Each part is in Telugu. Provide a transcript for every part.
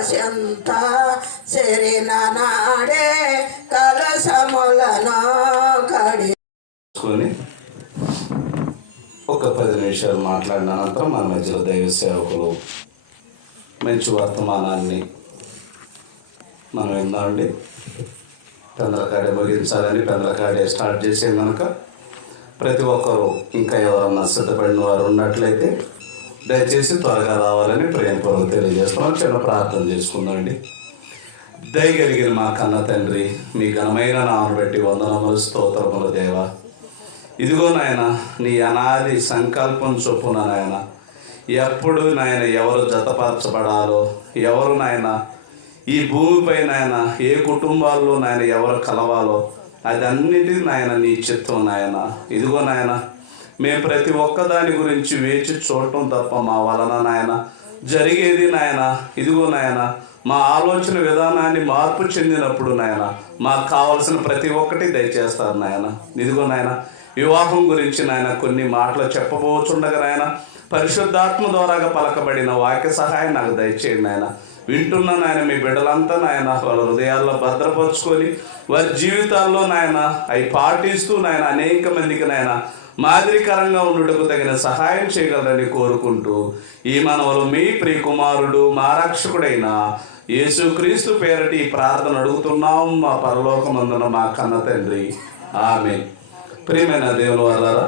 ఆశంత సెరిన నాడే కలసములను కడి ఒక 10 నిమిషాలు మాట్లాడిన అనంతరం మన మధ్యలో దైవ సేవకులు మంచి వర్తమానాన్ని మనం విందామండి. పెందలకాడే ముగించాలని పెందలకాడే స్టార్ట్ చేసేది కనుక ప్రతి ఒక్కరూ ఇంకా ఎవరన్నా సిద్ధపడిన వారు ఉన్నట్లయితే దయచేసి త్వరగా రావాలని ప్రేమపూర్వక తెలియజేస్తున్నాం. చిన్న ప్రార్థన చేసుకుందామండి. దయగలిగిన మా కన్న తండ్రి, మీ ఘనమైన నామను బట్టి వందనములు స్తోత్రములు దేవా. ఇదిగో నాయన, నీ అనాది సంకల్పం చొప్పున నాయన ఎప్పుడు నాయన ఎవరు జతపరచబడాలో, ఎవరు నాయన ఈ భూమిపై నాయన ఏ కుటుంబాల్లో నాయన ఎవరు కలవాలో అదన్నిటి నాయన నీ చిత్తం నాయన. ఇదిగో నాయన, మేము ప్రతి ఒక్కదాని గురించి వేచి చూడటం తప్ప మా వలన నాయన జరిగేది నాయన. ఇదిగో నాయన, మా ఆలోచన విధానాన్ని మార్పు చెందినప్పుడు నాయన మాకు కావలసిన ప్రతి ఒక్కటి దయచేస్తారు నాయన. ఇదిగో నాయన, వివాహం గురించి నాయన కొన్ని మాటలు చెప్పబోచుండగా నాయన పరిశుద్ధాత్మ ద్వారాగా పలకబడిన వాక్య సహాయం నాకు దయచేయండి నాయన. వింటున్న నాయన మీ బిడ్డలంతా నాయన వాళ్ళ హృదయాల్లో భద్రపరుచుకొని వారి జీవితాల్లో నాయన అవి పాటిస్తూ నాయన అనేక మందికి నాయన మాదిరికరంగా ఉండుటకు తగిన సహాయం చేయగలరని కోరుకుంటూ ఈ మనవలు మీ ప్రియకుమారుడు మా రక్షకుడైన యేసుక్రీస్తు పేరటి ఈ ప్రార్థన అడుగుతున్నాం మా పరలోకమందున మా కన్న తండ్రి, ఆమేన్. ప్రియమైన దేవుని వాళ్ళారా,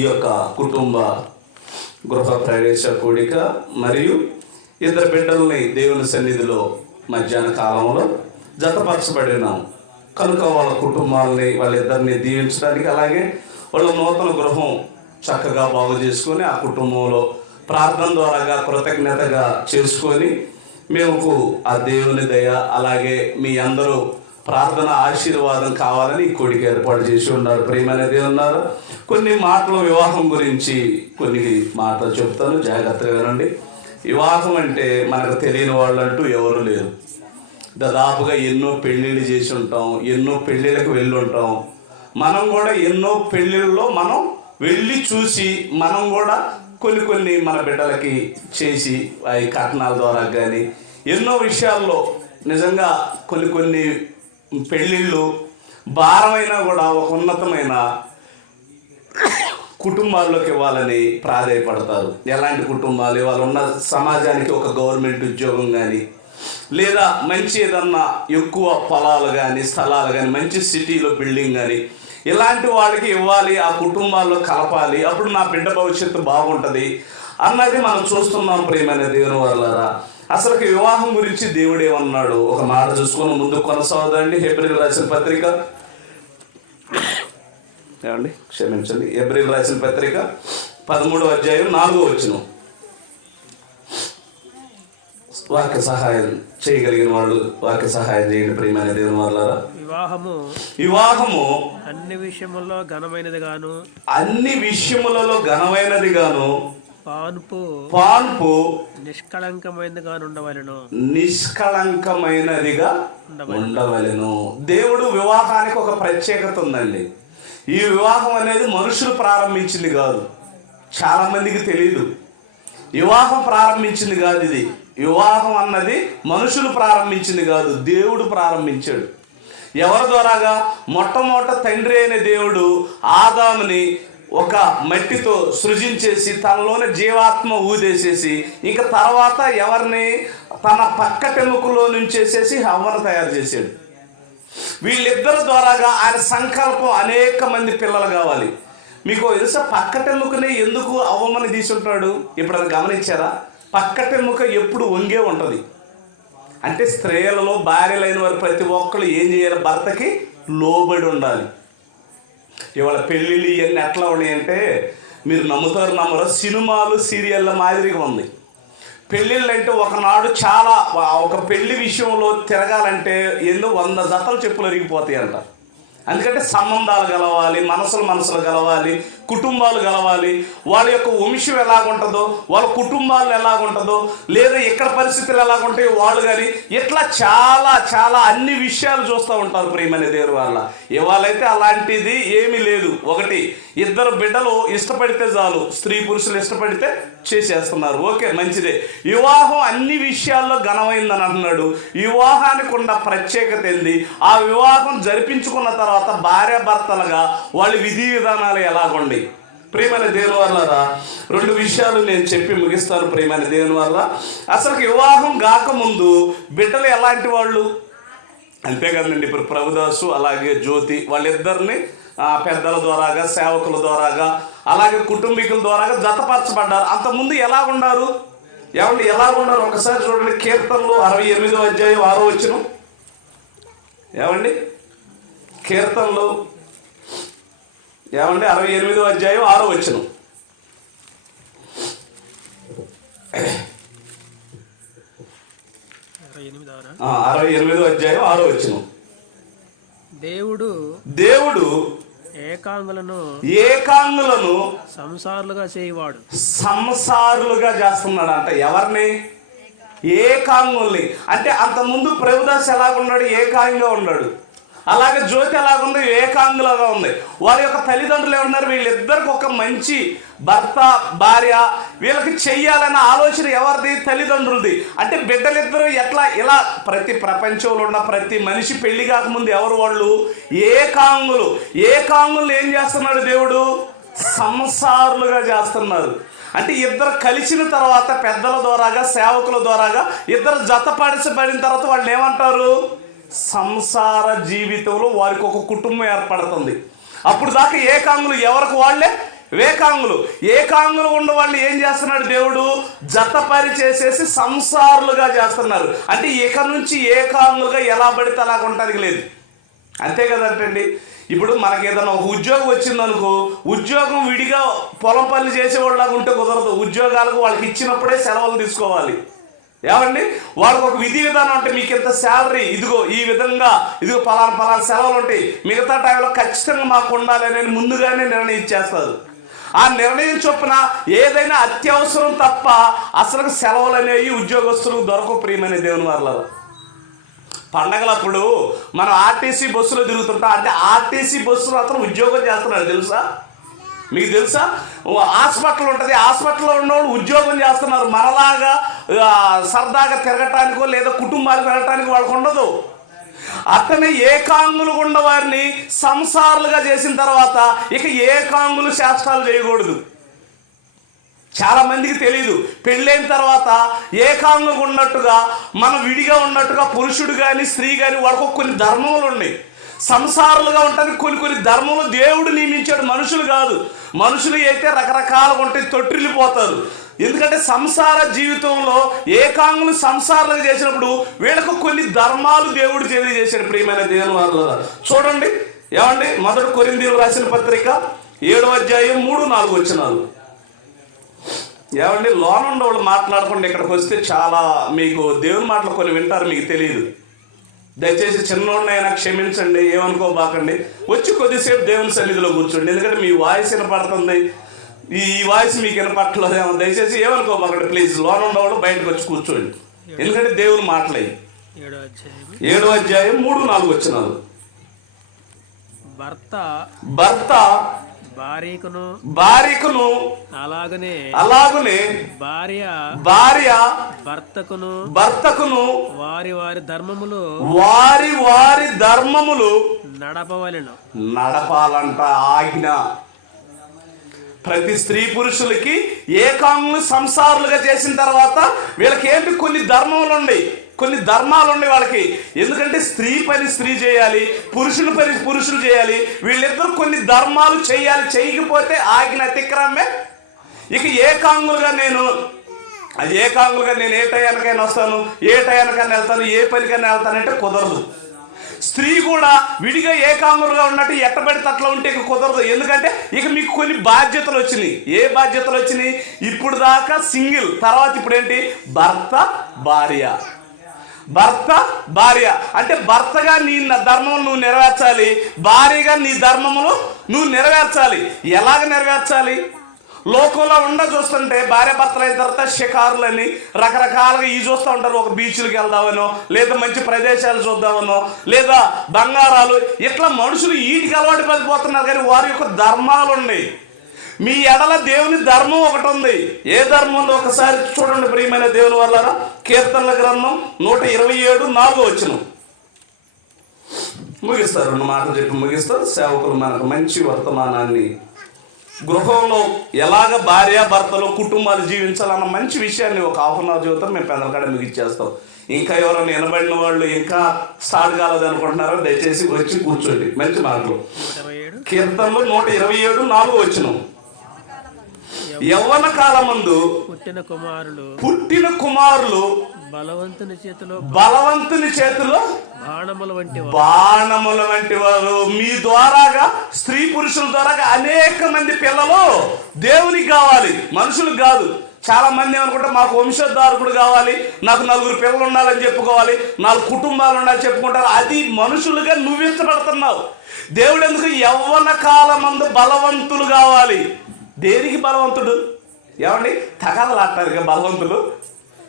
ఈ యొక్క కుటుంబ గృహ ప్రవేశ కూడిక మరియు 2 బిడ్డల్ని దేవుని సన్నిధిలో మధ్యాహ్న కాలంలో జతపరచబడినాం కనుక వాళ్ళ కుటుంబాలని వాళ్ళిద్దరిని దీవించడానికి, అలాగే వాళ్ళ నూతన గృహం చక్కగా బాగు చేసుకొని ఆ కుటుంబంలో ప్రార్థన ద్వారాగా కృతజ్ఞతగా చేసుకొని మేము ఆ దేవుని దయ అలాగే మీ అందరూ ప్రార్థన ఆశీర్వాదం కావాలని ఈ కోడికి ఏర్పాటు చేసి ఉన్నారు. ప్రియమైన దేవున్నారు, కొన్ని మాటలు వివాహం గురించి కొన్ని మాటలు చెప్తాను, జాగ్రత్తగా వినండి. వివాహం అంటే మనకు తెలియని వాళ్ళు అంటూ ఎవరు లేరు. దాదాపుగా ఎన్నో పెళ్ళిళ్ళు చేసి ఉంటాం, ఎన్నో పెళ్ళిళ్ళకి వెళ్ళి ఉంటాం. మనం కూడా ఎన్నో పెళ్ళిళ్ళలో మనం వెళ్ళి చూసి మనం కూడా కొన్ని మన బిడ్డలకి చేసి అవి కట్నాల ద్వారా కానీ ఎన్నో విషయాల్లో నిజంగా కొన్ని పెళ్ళిళ్ళు భారమైనా కూడా ఒక ఉన్నతమైన కుటుంబాల్లోకి ఇవ్వాలని ప్రాధాయపడతారు. ఎలాంటి కుటుంబాలు? ఇవాళ ఉన్న సమాజానికి ఒక గవర్నమెంట్ ఉద్యోగం కానీ, లేదా మంచి ఏదన్నా ఎక్కువ పొలాలు కానీ స్థలాలు కానీ మంచి సిటీలో బిల్డింగ్ కానీ ఇలాంటి వాళ్ళకి ఇవ్వాలి, ఆ కుటుంబాల్లో కలపాలి, అప్పుడు నా బిడ్డ భవిష్యత్తు బాగుంటుంది అన్నది మనం చూస్తున్నాం. ప్రియమైన దేవుని వాళ్ళారా, అసలుకి వివాహం గురించి దేవుడు ఏమన్నాడు ఒక మాట చూసుకొని ముందు కొనసాగుదండి. హెబ్రీయులకు రాసిన పత్రిక, ఏమండి క్షమించండి, హెబ్రీయులకు రాసిన పత్రిక 13వ అధ్యాయం 4వ వచనం. వాక్య సహాయం చేయగలిగిన వాళ్ళు వాక్య సహాయం చేయండి. ప్రియమైన దేవుని వాళ్ళారా, వివాహము అన్ని విషయములలో ఘనమైనది గాను పాన్పు నిష్కళంకమైనదిగా ఉండవలెను. దేవుడు వివాహానికి ఒక ప్రత్యేకత ఉందండి. ఈ వివాహం అనేది మనుషులు ప్రారంభించింది కాదు, చాలా మందికి తెలియదు. వివాహం ప్రారంభించింది కాదు, ఇది వివాహం అన్నది మనుషులు ప్రారంభించింది కాదు, దేవుడు ప్రారంభించాడు. ఎవరి ద్వారాగా? మొట్టమొదట తండ్రి అయిన దేవుడు ఆదాముని ఒక మట్టితో సృజించేసి తనలోని జీవాత్మ ఊదేసేసి ఇంకా తర్వాత ఎవరిని తన పక్కటెముకలో నుంచేసేసి హవ్వను తయారు చేశాడు. వీళ్ళిద్దరి ద్వారాగా ఆయన సంకల్పం అనేక మంది పిల్లలు కావాలి. మీకు తెలుసా పక్కటెముకనే ఎందుకు అవ్వమని తీసుంటాడు? ఇప్పుడు అది గమనించారా? పక్కటెముక ఎప్పుడు వంగే ఉంటుంది. అంటే స్త్రీలలో భార్యలైన వారు ప్రతి ఒక్కరు ఏం చేయాలి? భర్తకి లోబడి ఉండాలి. ఇవాళ పెళ్ళిళ్ళు ఇవన్నీ ఎట్లా ఉన్నాయంటే మీరు నమ్ముతారు నమ్మరు, సినిమాలు సీరియళ్ళ మాదిరిగా ఉంది. పెళ్ళిళ్ళు అంటే ఒకనాడు చాలా ఒక పెళ్లి విషయంలో తిరగాలంటే ఎన్నో 100 జతలు చెప్పులు అరిగిపోతాయి అంట. ఎందుకంటే సంబంధాలు కలవాలి, మనసులు కలవాలి, కుటుంబాలు కలవాలి, వాళ్ళ యొక్క వంశం ఎలాగుంటుందో, వాళ్ళ కుటుంబాలు ఎలాగుంటుందో, లేదా ఇక్కడ పరిస్థితులు ఎలాగుంటాయో వాళ్ళు కానీ, ఇట్లా చాలా చాలా అన్ని విషయాలు చూస్తూ ఉంటారు ప్రియమైన దేవుని వల్ల. ఇవాళైతే అలాంటిది ఏమీ లేదు. ఒకటి, ఇద్దరు బిడ్డలు ఇష్టపడితే చాలు, స్త్రీ పురుషులు ఇష్టపడితే చేసేస్తున్నారు. ఓకే, మంచిదే. వివాహం అన్ని విషయాల్లో ఘనమైందని అంటున్నాడు. వివాహానికి ఉన్న ప్రత్యేకత ఏంది, ఆ వివాహం జరిపించుకున్న తర్వాత భార్యాభర్తలుగా వాళ్ళ విధి విధానాలు ఎలాగుండి. ప్రియమైన దేవుని వల్ల రెండు విషయాలు నేను చెప్పి ముగిస్తాను. ప్రియమైన దేవుని వల్ల అసలు వివాహం కాకముందు బిడ్డలు ఎలాంటి వాళ్ళు అంతే కదండి. ఇప్పుడు ప్రభుదాసు అలాగే జ్యోతి వాళ్ళిద్దరిని పెద్దల ద్వారాగా, సేవకుల ద్వారాగా, అలాగే కుటుంబీకుల ద్వారాగా జతపరచబడ్డారు. అంతకుముందు ఎలాగున్నారు, ఏమండి ఎలాగున్నారు ఒకసారి చూడండి. కీర్తనలు 68వ అధ్యాయం 6వ వచనం. ఏమండి కీర్తనలు ఏమండి 68వ అధ్యాయం 6వ వచనం. 68వ అధ్యాయం 6వ వచనం. దేవుడు ఏకాంగులను సంసారులుగా చేయవాడు. సంసారులుగా చేస్తున్నాడు అంట. ఎవరిని? ఏకాంగుల్ని. అంటే అంతకుముందు ప్రభుదాస్ ఎలాగున్నాడు, ఏకాంగిగా ఉన్నాడు. అలాగే జ్యోతి ఎలాగుంది, ఏకాంగులుగా ఉంది. వారి యొక్క తల్లిదండ్రులు ఏమన్నారు, వీళ్ళిద్దరికి ఒక మంచి భర్త భార్య వీళ్ళకి చెయ్యాలన్న ఆలోచన ఎవరిది? తల్లిదండ్రులది. అంటే బిడ్డలిద్దరూ ఎట్లా ఇలా ప్రతి ప్రపంచంలో ఉన్న ప్రతి మనిషి పెళ్లి కాకముందు ఎవరు వాళ్ళు? ఏకాంగులు. ఏకాంగులు ఏం చేస్తున్నాడు దేవుడు? సంసారులుగా చేస్తున్నారు. అంటే ఇద్దరు కలిసిన తర్వాత పెద్దల ద్వారాగా, సేవకుల ద్వారాగా ఇద్దరు జతపరచబడిన తర్వాత వాళ్ళు ఏమంటారు? సంసార జీవితంలో వారికి ఒక కుటుంబం ఏర్పడుతుంది. అప్పుడు దాకా ఏకాంగులు ఎవరికి వాళ్ళే ఏకాంగులు. ఏకాంగులు ఉన్న వాళ్ళు ఏం చేస్తున్నాడు దేవుడు? జతపరి చేసేసి సంసారులుగా చేస్తున్నారు. అంటే ఇక నుంచి ఏకాంగులుగా ఎలా పడితే అలాగ ఉండడానికి లేదు. అంతే కదంటండి. ఇప్పుడు మనకి ఏదైనా ఒక ఉద్యోగం వచ్చిందనుకో, ఉద్యోగం విడిగా పొలం పనులు చేసేవాళ్ళలాగా ఉంటే కుదరదు. ఉద్యోగాలకు వాళ్ళకి ఇచ్చినప్పుడే సెలవులు తీసుకోవాలి. ఏమండి వాళ్ళకి ఒక విధి విధానం అంటే మీకు ఇంత శాలరీ, ఇదిగో ఈ విధంగా, ఇదిగో పలానా సెలవులు ఉంటాయి, మిగతా టైంలో ఖచ్చితంగా మాకు ఉండాలి అని ముందుగానే నిర్ణయం చేస్తారు. ఆ నిర్ణయం చొప్పున ఏదైనా అత్యవసరం తప్ప అసలు సెలవులు అనేవి ఉద్యోగస్తులకు దొరకవు. ప్రియమైన దేవుని వాళ్ళ పండగలప్పుడు మనం ఆర్టీసీ బస్సులో తిరుగుతుంటాం. అంటే ఆర్టీసీ బస్సులో అతను ఉద్యోగం చేస్తున్నాడు తెలుసా? మీకు తెలుసా? హాస్పిటల్ ఉంటుంది, హాస్పిటల్లో ఉన్నవాళ్ళు ఉద్యోగం చేస్తున్నారు. మనలాగా సరదాగా తిరగటానికో లేదా కుటుంబాలకు వెళ్ళటానికి వాళ్ళకు ఉండదు. అతని ఏకాంగులు ఉన్న వారిని సంసారులుగా చేసిన తర్వాత ఇక ఏకాంగులు శాస్త్రాలు చేయకూడదు. చాలా మందికి తెలియదు. పెళ్ళైన తర్వాత ఏకాంగులు ఉన్నట్టుగా, మనం విడిగా ఉన్నట్టుగా పురుషుడు కానీ స్త్రీ కానీ వాళ్ళకు కొన్ని ధర్మములు ఉన్నాయి. సంసారులుగా ఉండడానికి కొన్ని ధర్మములు దేవుడు నియమించాడు, మనుషులు కాదు. మనుషులు అయితే రకరకాలుగా ఉంటాయి, తొట్టిల్లిపోతారు. ఎందుకంటే సంసార జీవితంలో ఏకాంగులు సంసారాలుగా చేసినప్పుడు వీళ్ళకు కొన్ని ధర్మాలు దేవుడు తెలియజేశాడు. ప్రియమైన దేవుని వాళ్ళ చూడండి. ఏమండి 1 కొరింథీయులకు రాసిన పత్రిక 7వ అధ్యాయం 3-4 వచనాలు. ఏమండి లోనుండ వాళ్ళు మాట్లాడకుండా ఇక్కడికి వస్తే చాలా మీకు దేవుని మాటలు కొన్ని వింటారు, మీకు తెలియదు. దయచేసి చిన్నోడినైనా క్షమించండి, ఏమనుకోబాకండి. వచ్చి కొద్దిసేపు దేవుని సన్నిధిలో కూర్చోండి. ఎందుకంటే మీ వాయిస్ వినపడుతుంది, ఈ వాయిస్ మీకు వినపట్టలేదేమో. దయచేసి ఏమనుకోబాకండి ప్లీజ్. లోన్ ఉన్నవాళ్ళు బయటకు వచ్చి కూర్చోండి, ఎందుకంటే దేవుని మాటలే. 7వ అధ్యాయం 3-4 వచనాలు. భర్త భార్యకును అలాగనే భార్య భర్తకును వారి ధర్మములు నడపాలంట. ఆజ్ఞ. ప్రతి స్త్రీ పురుషులకి ఏకాంగులు సంసారులుగా చేసిన తర్వాత వీళ్ళకి ఏంటి? కొన్ని ధర్మములు ఉన్నాయి, కొన్ని ధర్మాలు ఉన్నాయి వాళ్ళకి. ఎందుకంటే స్త్రీ పని స్త్రీ చేయాలి, పురుషుల పని పురుషులు చేయాలి. వీళ్ళిద్దరు కొన్ని ధర్మాలు చేయాలి. చేయకపోతే ఆజ్ఞ అతిక్రమే. ఇక ఏకాంగులుగా నేను ఏ టయానికైనా వస్తాను, ఏ టయానికైనా వెళ్తాను, ఏ పనికైనా వెళ్తానంటే కుదరదు. స్త్రీ కూడా విడిగా ఏకాంగులుగా ఉన్నట్టు ఎట్టబడితే అట్లా ఉంటే ఇక కుదరదు. ఎందుకంటే ఇక మీకు కొన్ని బాధ్యతలు వచ్చినాయి. ఏ బాధ్యతలు వచ్చినాయి? ఇప్పుడు దాకా సింగిల్, తర్వాత ఇప్పుడు ఏంటి? భర్త భార్య. భర్త భార్య అంటే భర్తగా నీ ధర్మం నువ్వు నెరవేర్చాలి, భార్యగా నీ ధర్మములు నువ్వు నెరవేర్చాలి. ఎలాగ నెరవేర్చాలి? లోకంలో చూస్తుంటే భార్య భర్తలు అయిన తర్వాత షికారులని రకరకాలుగా చూస్తూ ఉంటారు. ఒక బీచ్లకు వెళ్దామనో, లేదా మంచి ప్రదేశాలు చూద్దామనో, లేదా బంగారాలు, ఇట్లా మనుషులు వీటికి అలవాటు పడిపోతున్నారు. కానీ వారి యొక్క ధర్మాలు ఉన్నాయి. మీ ఎడల దేవుని ధర్మం ఒకటి ఉంది. ఏ ధర్మం ఉందో ఒకసారి చూడండి ప్రియమైన దేవుని వల్ల. కీర్తనల గ్రంథం 127:4 ముగిస్తారు. 2 మాటలు చెప్పి ముగిస్తారు. సేవకులు మనకు మంచి వర్తమానాన్ని, గృహంలో ఎలాగ భార్యాభర్తలు కుటుంబాలు జీవించాలన్న మంచి విషయాన్ని ఒక హాఫ్ అన్ అవర్ జీవితం మేము పెద్దలకాడ ముగిచ్చేస్తాం. ఇంకా ఎవరైనా వినబడిన వాళ్ళు ఇంకా స్టార్ట్ కాలేదు అనుకుంటున్నారో దయచేసి వచ్చి కూర్చోండి. మంచి మాటలు. కీర్తనలు 127:4 యవ్వన కాలమందు పుట్టిన కుమారులు బలవంతుని చేతిలో బాణముల వంటి వారు. మీ ద్వారాగా, స్త్రీ పురుషుల ద్వారాగా అనేక మంది పిల్లలు దేవునికి కావాలి, మనుషులకు కాదు. చాలా మంది ఏమనుకుంటారు, మాకు వంశోద్ధారకుడు కావాలి, నాకు 4 పిల్లలు ఉండాలని చెప్పుకోవాలి, 4 కుటుంబాలు ఉండాలని చెప్పుకుంటారు. అది మనుషులుగా నువ్వు ఇష్టపడుతున్నావు. దేవుడు ఎందుకు యవ్వన కాలమందు బలవంతులు కావాలి? దేనికి బలవంతుడు? ఏమండి తగలలాడతారు బలవంతులు.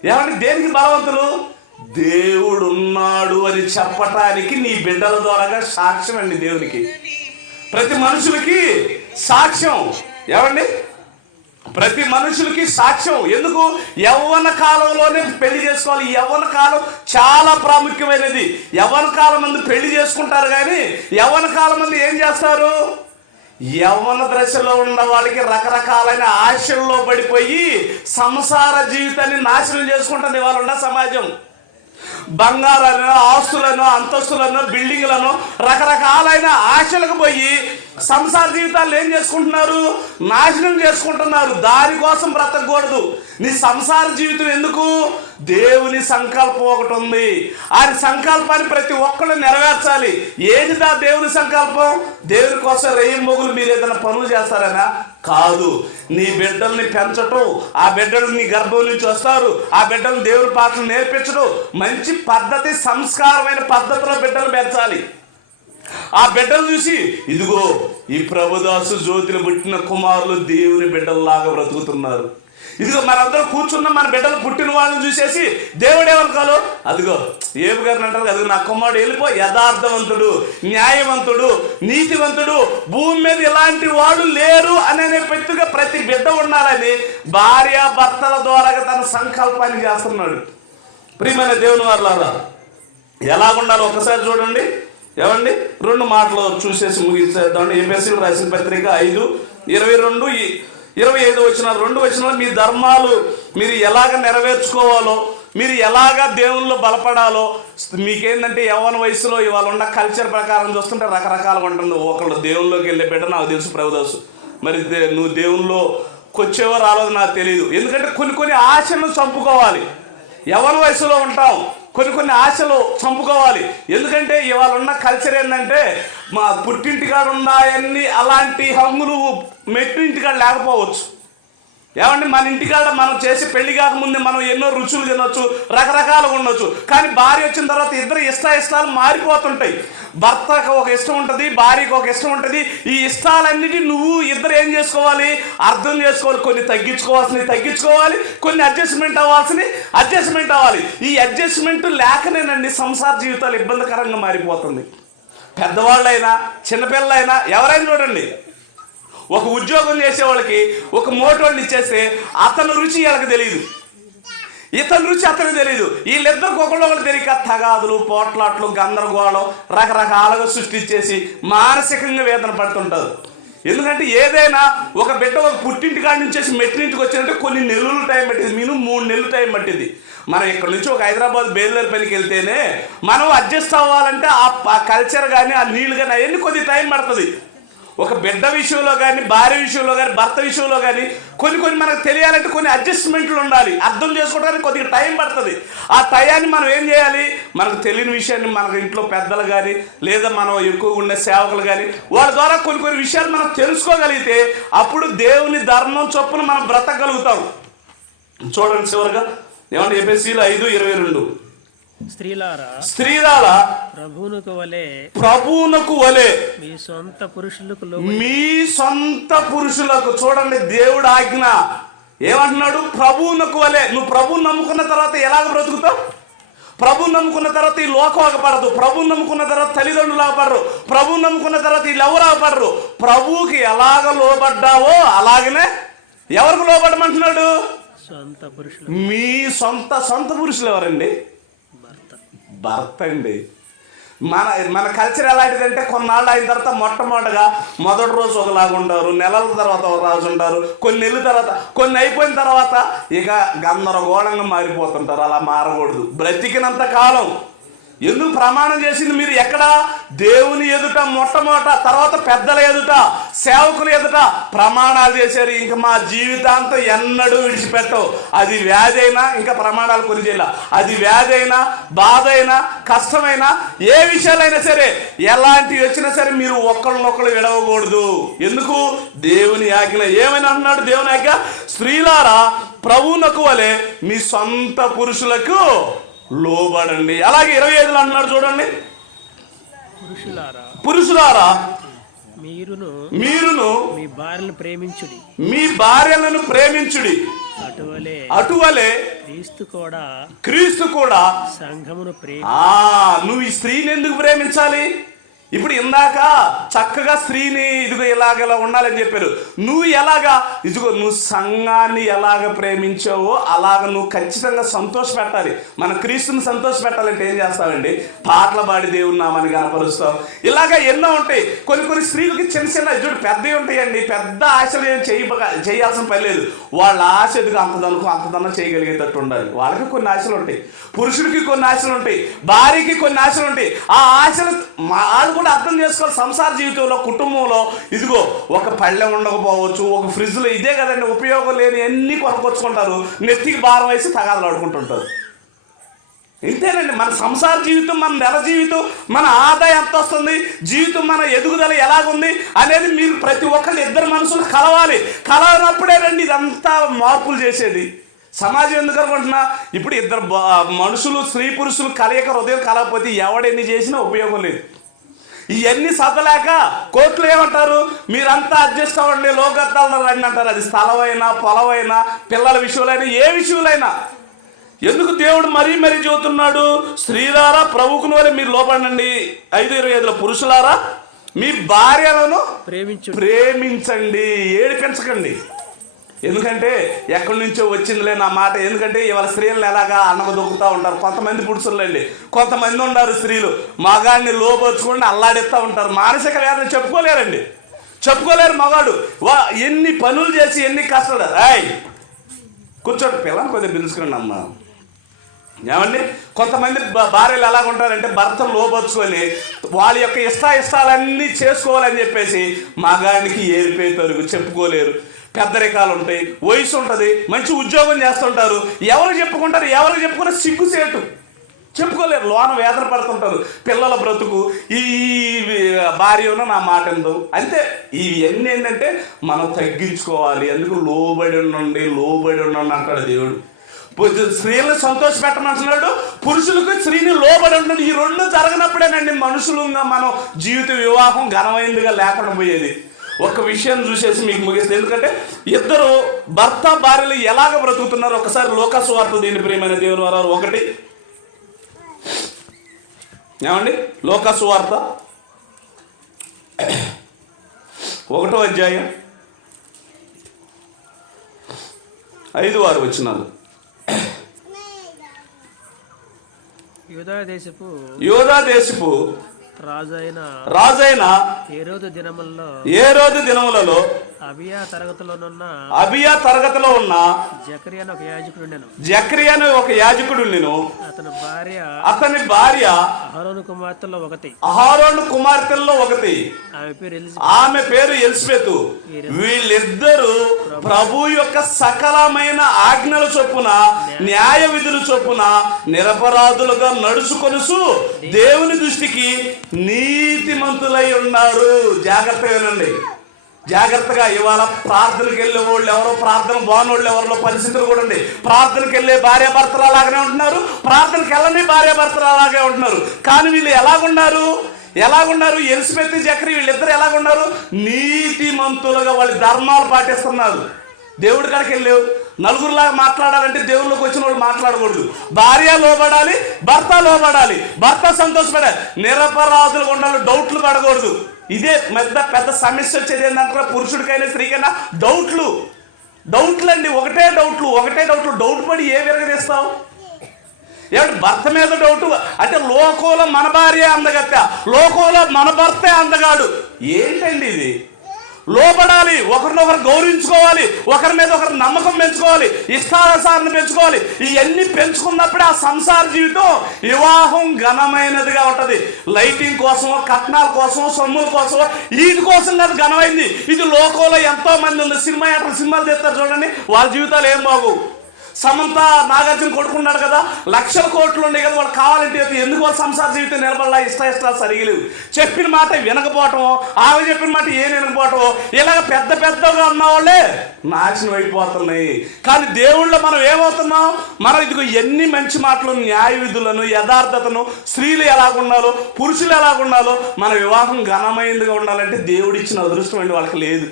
ఏమండి దేనికి బలవంతులు? దేవుడు ఉన్నాడు అని చెప్పటానికి నీ బిడ్డల ద్వారాగా సాక్ష్యం అండి దేవునికి. ప్రతి మనుషులకి సాక్ష్యం. ఏమండి ప్రతి మనుషులకి సాక్ష్యం. ఎందుకు? యవ్వన కాలంలోనే పెళ్లి చేసుకోవాలి. యవ్వన కాలం చాలా ప్రాముఖ్యమైనది. యవ్వన కాలం మంది పెళ్లి చేసుకుంటారు, కానీ యవ్వన కాలం మంది ఏం చేస్తారు? యవ్వన దశలో ఉన్న వాళ్ళకి రకరకాలైన ఆశల్లో పడిపోయి సంసార జీవితాన్ని నాశనం చేసుకుంటుంది ఇవాళ ఉన్న సమాజం. బంగారాలను, ఆస్తులను, అంతస్తులను, బిల్డింగ్లను, రకరకాలైన ఆశలకు పోయి సంసార జీవితాలు ఏం చేసుకుంటున్నారు? నాశనం చేసుకుంటున్నారు. దానికోసం బ్రతకూడదు. నీ సంసార జీవితం ఎందుకు? దేవుని సంకల్పం ఒకటి ఉంది. ఆయన సంకల్పాన్ని ప్రతి ఒక్కళ్ళు నెరవేర్చాలి. ఏదిదా దేవుని సంకల్పం? దేవుని కోసం రెయ్యమొగులు మీరు ఏదైనా పనులు చేస్తారనా? కాదు. నీ బిడ్డల్ని పెంచటం, ఆ బిడ్డలు నీ గర్భం నుంచి వస్తారు, ఆ బిడ్డలను దేవుని పాటలు నేర్పించడం, మంచి పద్ధతి, సంస్కారమైన పద్ధతిలో బిడ్డలు పెంచాలి. ఆ బిడ్డలు చూసి ఇదిగో ఈ ప్రభుదాసు జ్యోతిని పుట్టిన కుమారులు దేవుని బిడ్డల్లాగా బ్రతుకుతున్నారు. ఇదిగో మనందరూ కూర్చున్న మన బిడ్డలు పుట్టిన వాళ్ళని చూసేసి దేవుడేమనుకోలు, అదిగో ఏబు గారిని అంటారు, అదిగో నా కుమారుడు వెళ్ళిపో యథార్థవంతుడు, న్యాయవంతుడు, నీతివంతుడు, భూమి మీద ఇలాంటి వాడు లేరు అనే పెట్టుగా ప్రతి బిడ్డ ఉండాలని భార్య భర్తల ద్వారా తన సంకల్పాన్ని చేస్తున్నాడు. ప్రియమైన దేవుని వారలారా, ఎలాగుండాలో ఒకసారి చూడండి. ఏమండి 2 మాటలు చూసేసి ముగించేద్దాం. ఎఫెసీయులకు రాసిన పత్రిక 5:22-25 2 వచనాలు మీ ధర్మాలు మీరు ఎలాగ నెరవేర్చుకోవాలో, మీరు ఎలాగ దేవుళ్ళు బలపడాలో. మీకేంటంటే యవ్వన వయసులో ఇవాళ ఉన్న కల్చర్ ప్రకారం చూస్తుంటే రకరకాలుగా ఉంటుంది. ఒకళ్ళు దేవుళ్ళలోకి వెళ్ళే బిడ్డ నాకు తెలుసు ప్రభుదాసు, మరి నువ్వు దేవుళ్ళలోకి వచ్చేవో రాలేదు నాకు తెలియదు. ఎందుకంటే కొన్ని ఆశలను చంపుకోవాలి. యవ్వన వయసులో ఉంటాం, కొన్ని ఆశలు చంపుకోవాలి. ఎందుకంటే ఇవాళ ఉన్న కల్చర్ ఏంటంటే మా పుట్టింటికాడ ఉన్నాయన్నీ అలాంటి హంగులు మెట్టింటికాడ లేకపోవచ్చు. ఏమంటే మన ఇంటికాడ మనం చేసి పెళ్లి కాకముందే మనం ఎన్నో రుచులు తినొచ్చు, రకరకాలుగా ఉండొచ్చు. కానీ భార్య వచ్చిన తర్వాత ఇద్దరు ఇష్టాలు మారిపోతుంటాయి. భర్తకు ఒక ఇష్టం ఉంటుంది, భార్యకు ఒక ఇష్టం ఉంటుంది. ఈ ఇష్టాలన్నిటి నువ్వు ఇద్దరు ఏం చేసుకోవాలి? అర్థం చేసుకోవాలి. కొన్ని తగ్గించుకోవాలి, కొన్ని అడ్జస్ట్మెంట్ అవ్వాలి. ఈ అడ్జస్ట్మెంట్ లేకనేనండి సంసార జీవితాలు ఇబ్బందికరంగా మారిపోతుంది. పెద్దవాళ్ళైనా చిన్నపిల్లలైనా ఎవరైనా చూడండి, ఒక ఉద్యోగం చేసే వాళ్ళకి ఒక మోటోని ఇచ్చేస్తే అతని రుచి వీళ్ళకి తెలియదు, ఇతని రుచి అతనికి తెలియదు. వీళ్ళిద్దరికి ఒకళ్ళు తెలియక తగాదులు, పోట్లాట్లు, గందరగోళం రకరకాలుగా సృష్టించేసి మానసికంగా వేదన పడుతుంటారు. ఎందుకంటే ఏదైనా ఒక బిడ్డ ఒక పుట్టింటి కాడి నుంచి మెట్టింటికి వచ్చినట్టే కొన్ని నెలలు టైం పట్టింది, మినిమం 3 నెలలు టైం పట్టింది. మనం ఇక్కడ నుంచి ఒక హైదరాబాద్ బేలుదేరిపల్లికి వెళ్తేనే మనం అడ్జస్ట్ అవ్వాలంటే ఆ కల్చర్ కానీ ఆ నీళ్ళు కానీ అవన్నీ కొద్ది టైం పడుతుంది. ఒక బిడ్డ విషయంలో కానీ, భార్య విషయంలో కానీ, భర్త విషయంలో కానీ కొన్ని మనకు తెలియాలంటే కొన్ని అడ్జస్ట్మెంట్లు ఉండాలి. అర్థం చేసుకోవడానికి కొద్దిగా టైం పడుతుంది. ఆ టయాన్ని మనం ఏం చేయాలి? మనకు తెలియని విషయాన్ని మన ఇంట్లో పెద్దలు కానీ, లేదా మనం ఎక్కువగా ఉండే సేవకులు కానీ, వాళ్ళ ద్వారా కొన్ని విషయాలు మనం తెలుసుకోగలిగితే అప్పుడు దేవుని ధర్మం చొప్పున మనం బ్రతకగలుగుతాం. చూడండి చివరిగా ఏమంటే ఎఫెసీయులు 5:22 స్త్రీలారా ప్రభువునకు వలె మీ సొంత పురుషులకు చూడండి, దేవుడు ఆజ్ఞ ఏమంటున్నాడు? ప్రభువునకు వలె. నువ్వు ప్రభువుని నమ్ముకున్న తర్వాత ఎలాగ బ్రతుకుతావు? ప్రభువుని నమ్ముకున్న తర్వాత ఈ లోకం ఆగపడదు. ప్రభువుని నమ్ముకున్న తర్వాత తల్లిదండ్రులు ఆగపడరు. ప్రభువుని నమ్ముకున్న తర్వాత వీళ్ళు ఎవరు ఆగపడరు. ప్రభువుకి ఎలాగ లోబడ్డావో అలాగనే ఎవరికి లోబడమంటున్నాడు? మీ సొంత పురుషులు ఎవరండి? భర్త అండి. మన కల్చర్ ఎలాంటిదంటే కొన్నాళ్ళు అయిన తర్వాత మొదటి రోజు ఒకలాగా ఉంటారు, నెలల తర్వాత ఒక రోజు ఉంటారు, కొన్ని నెలల తర్వాత, కొన్ని అయిపోయిన తర్వాత ఇక గందరగోళంగా మారిపోతుంటారు. అలా మారకూడదు. బ్రతికినంత కాలం ఎందుకు ప్రమాణం చేసింది మీరు? ఎక్కడ? దేవుని ఎదుట మొట్టమొదట, తర్వాత పెద్దల ఎదుట, సేవకుల ఎదుట ప్రమాణాలు చేశారు. ఇంకా మా జీవితాంతం ఎన్నడూ విడిచిపెట్టవు. అది వ్యాధి అయినా, ఇంకా ప్రమాణాలు కొన్ని చేయాల, అది వ్యాధి అయినా, బాధ అయినా, కష్టమైనా, ఏ విషయాలైనా సరే, ఎలాంటివి వచ్చినా సరే మీరు ఒకళ్ళనొకళ్ళు విడవకూడదు. ఎందుకు? దేవుని ఆజ్ఞ. ఏమైనా అంటున్నాడు దేవుని ఆజ్ఞ? స్త్రీలారా ప్రభువునకు వలె మీ సొంత పురుషులకు లోబడండి. అలాగే 25 అంటున్నాడు చూడండి, పురుషులారా మీరును మీ భార్యలను ప్రేమించుడి, అటువలే క్రీస్తు కూడా సంఘమును నువ్వు ఈ స్త్రీని ఎందుకు ప్రేమించాలి? ఇప్పుడు ఇందాక చక్కగా స్త్రీని ఇదిగో ఇలాగ ఉండాలని చెప్పారు. నువ్వు ఎలాగా నువ్వు సంఘాన్ని ఎలాగ ప్రేమించావో అలాగ నువ్వు ఖచ్చితంగా సంతోష పెట్టాలి. మన క్రీస్తుని సంతోష పెట్టాలంటే ఏం చేస్తావండి? పాటలు పాడి దేవుని నామాన్ని కనపరుస్తాం. ఇలాగ ఎన్నో ఉంటాయి. కొన్ని స్త్రీలకి చిన్న చూడు పెద్దవి ఉంటాయండి. పెద్ద ఆశలు ఏం చేయాల్సిన పని లేదు. వాళ్ళ ఆశ ఎదుగు అంతదనం చేయగలిగేటట్టు ఉండాలి. వాళ్ళకి కొన్ని ఆశలు ఉంటాయి, పురుషుడికి కొన్ని ఆశలు ఉంటాయి, భార్యకి కొన్ని ఆశలు ఉంటాయి. ఆ ఆశలు వాళ్ళు కూడా అర్థం చేసుకోవాలి. సంసార జీవితంలో, కుటుంబంలో ఇదిగో ఒక పళ్ళెం ఉండకపోవచ్చు, ఒక ఫ్రిడ్జ్లో ఇదే కదండి ఉపయోగం లేని అన్ని కొనుక్కొచ్చుకుంటారు, నెత్తికి భారం వేసి తగాదాలు ఆడుకుంటుంటారు. ఇంతేనండి మన సంసార జీవితం, మన నెల జీవితం, మన ఆదాయం ఎంత వస్తుంది, జీవితం మన ఎదుగుదల ఎలాగుంది అనేది మీరు ప్రతి ఒక్కళ్ళు ఇద్దరు మనుషులు కలవనప్పుడేనండి ఇదంతా మార్పులు చేసేది. సమాజం ఎందుకు అనుకుంటున్నా? ఇప్పుడు ఇద్దరు మనుషులు, స్త్రీ పురుషులు కలయిక హృదయం కలగకపోతే ఎవడెన్ని చేసినా ఉపయోగం లేదు. ఇవన్నీ సతలేక కోర్టులు ఏమంటారు? మీరంతా అడ్జస్ట్ అవ్వండి, లోకత్తాలు రండి అంటారు. అది స్థలమైనా, పొలమైనా, పిల్లల విషయంలో ఏ విషయంలో. ఎందుకు దేవుడు మరీ చెబుతున్నాడు? స్త్రీలారా ప్రభువుకుని వలె మీరు లోపడండి. 5:25 పురుషులారా మీ భార్యలను ప్రేమించండి, ఏడిపించకండి. ఎందుకంటే ఎక్కడి నుంచో వచ్చిందిలే నా మాట. ఎందుకంటే ఇవాళ స్త్రీలను ఎలాగా అన్నకు దొక్కుతూ ఉంటారు. కొంతమంది పురుషులండి, కొంతమంది ఉన్నారు స్త్రీలు మగాడిని లోపరుచుకొని అల్లాడిస్తూ ఉంటారు. మానసిక వేదన చెప్పుకోలేరు మగాడు. ఎన్ని పనులు చేసి ఎన్ని కష్టాలు. కూర్చోండి, పిల్లలు కొద్దిగా పిలుచుకోండి అమ్మ. ఏమండి కొంతమంది భార్యలు ఎలాగ ఉంటారంటే భర్తను లోపరుచుకొని వాళ్ళ యొక్క ఇష్టాలన్నీ చేసుకోవాలని చెప్పేసి మగాడికి ఏరిపోతారు, చెప్పుకోలేరు. పెద్దరికాలు ఉంటాయి, వయసు ఉంటుంది, మంచి ఉద్యోగం చేస్తుంటారు. ఎవరు చెప్పుకుంటారు? ఎవరు చెప్పుకున్నా సిగ్గుసేటు, చెప్పుకోలేరు. లోన వేదన పడుతుంటారు. పిల్లల బ్రతుకు, ఈ భార్యను నా మాట ఎందు అంతే. ఇవన్నీ ఏంటంటే మనం తగ్గించుకోవాలి. ఎందుకు? లోబడి ఉండండి అంటాడు దేవుడు. స్త్రీలను సంతోష పెట్టమంటున్నాడు, పురుషులకు స్త్రీని లోబడి ఉండండి. ఈ రెండు జరగనప్పుడేనండి మనుషులుగా మనం జీవిత వివాహం ఘనమైనదిగా లేకుండా పోయేది. ఒక విషయం చూసేసి మీకు ముగిస్తుంది. ఎందుకంటే ఇద్దరు భర్త భార్యలు ఎలాగ బ్రతుకుతున్నారు ఒకసారి లోకాసు వార్త దీని ప్రియమైన దేవుని వారు 1 ఏమండి లోకాసు వార్త 1వ అధ్యాయం 5 వచనాలు. యూదా దేశపు రాజైన హేరోదు దినములలో అబియా తరగతిలో ఉన్న జకరియా ఒక యాజకుడుండెను. అతని భార్య అహరోను కుమార్తెల్లో ఒకటి, ఆమె పేరు ఎలిజబెతు. వీళ్ళిద్దరూ ప్రభు యొక్క సకలమైన ఆజ్ఞల చొప్పున, న్యాయ విధుల చొప్పున నిరపరాధులుగా నడుచుకొనుచు దేవుని దృష్టికి నీతిమంతులై ఉన్నారు. జాగ్రత్తగా వినండి. జాగ్రత్తగా. ఇవాళ ప్రార్థనకి వెళ్ళే వాళ్ళు ఎవరో, ప్రార్థన బానోళ్ళు ఎవరిలో పరిస్థితులు కూడా ఉంది. ప్రార్థనకి వెళ్ళే భార్యాభర్తలు అలాగనే ఉంటున్నారు, ప్రార్థనకి వెళ్ళని భార్యాభర్తలు అలాగే ఉంటున్నారు. కానీ వీళ్ళు ఎలాగున్నారు ఎలిజబెత్ జకరీ వీళ్ళిద్దరు ఎలాగున్నారు? నీతిమంతులుగా వాళ్ళ ధర్మాలు పాటిస్తున్నారు. దేవుడి కాడికి వెళ్ళావు, నలుగురులాగా మాట్లాడాలంటే దేవుళ్ళకి వచ్చిన వాళ్ళు మాట్లాడకూడదు. భార్య లోబడాలి, భర్త లోబడాలి, భర్త సంతోషపడాలి, నిరపరాధులు ఉండాలి, డౌట్లు పడకూడదు. ఇదే పెద్ద సమస్య వచ్చేది ఏంటంటారా? పురుషుడికైనా స్త్రీకైనా డౌట్లు అండి. ఒకటే డౌట్లు డౌట్ పడి ఏ విరగదీస్తావు? ఏమిటి భర్త మీద డౌట్ అంటే లోకంలో మన భార్య అందగత్త, లోకంలో మన భర్తే అందగాడు. ఏంటండి ఇది? లోపడాలి, ఒకరినొకరు గౌరవించుకోవాలి, ఒకరి మీద ఒకరు నమ్మకం పెంచుకోవాలి, ఇష్టానుసారాన్ని పెంచుకోవాలి. ఇవన్నీ పెంచుకున్నప్పుడే ఆ సంసార జీవితం, వివాహం ఘనమైనదిగా ఉంటది. లైటింగ్ కోసమో, కట్నాల కోసమో, సొమ్ముల కోసమో, వీటి కోసం కాదు ఘనమైంది. ఇది లోకంలో ఎంతో మంది ఉంది. సినిమాలు తెస్తారు చూడండి, వాళ్ళ జీవితాలు ఏం బాగు. సమంత నాగార్జున కొడుకున్నాడు కదా, లక్షల కోట్లు ఉండే కదా, వాళ్ళు కావాలంటే ఎందుకు వాళ్ళ సంసార జీవితం నిలబడలా? ఇష్టాలు సరిగలేవు. చెప్పిన మాట వినకపోవటం, ఆమె చెప్పిన మాట వినకపోవటం, ఇలాగ పెద్దగా ఉన్న వాళ్ళే నాశనం అయిపోతున్నాయి. కానీ దేవుళ్ళో మనం ఏమవుతున్నాం? మనం ఇదిగో ఎన్ని మంచి మాటలు, న్యాయ విధులను, యథార్థతను, స్త్రీలు ఎలాగుండాలో, పురుషులు ఎలాగుండాలో, మన వివాహం ఘనమైనదిగా ఉండాలంటే దేవుడిచ్చిన అదృష్టం అండి వాళ్ళకి లేదు.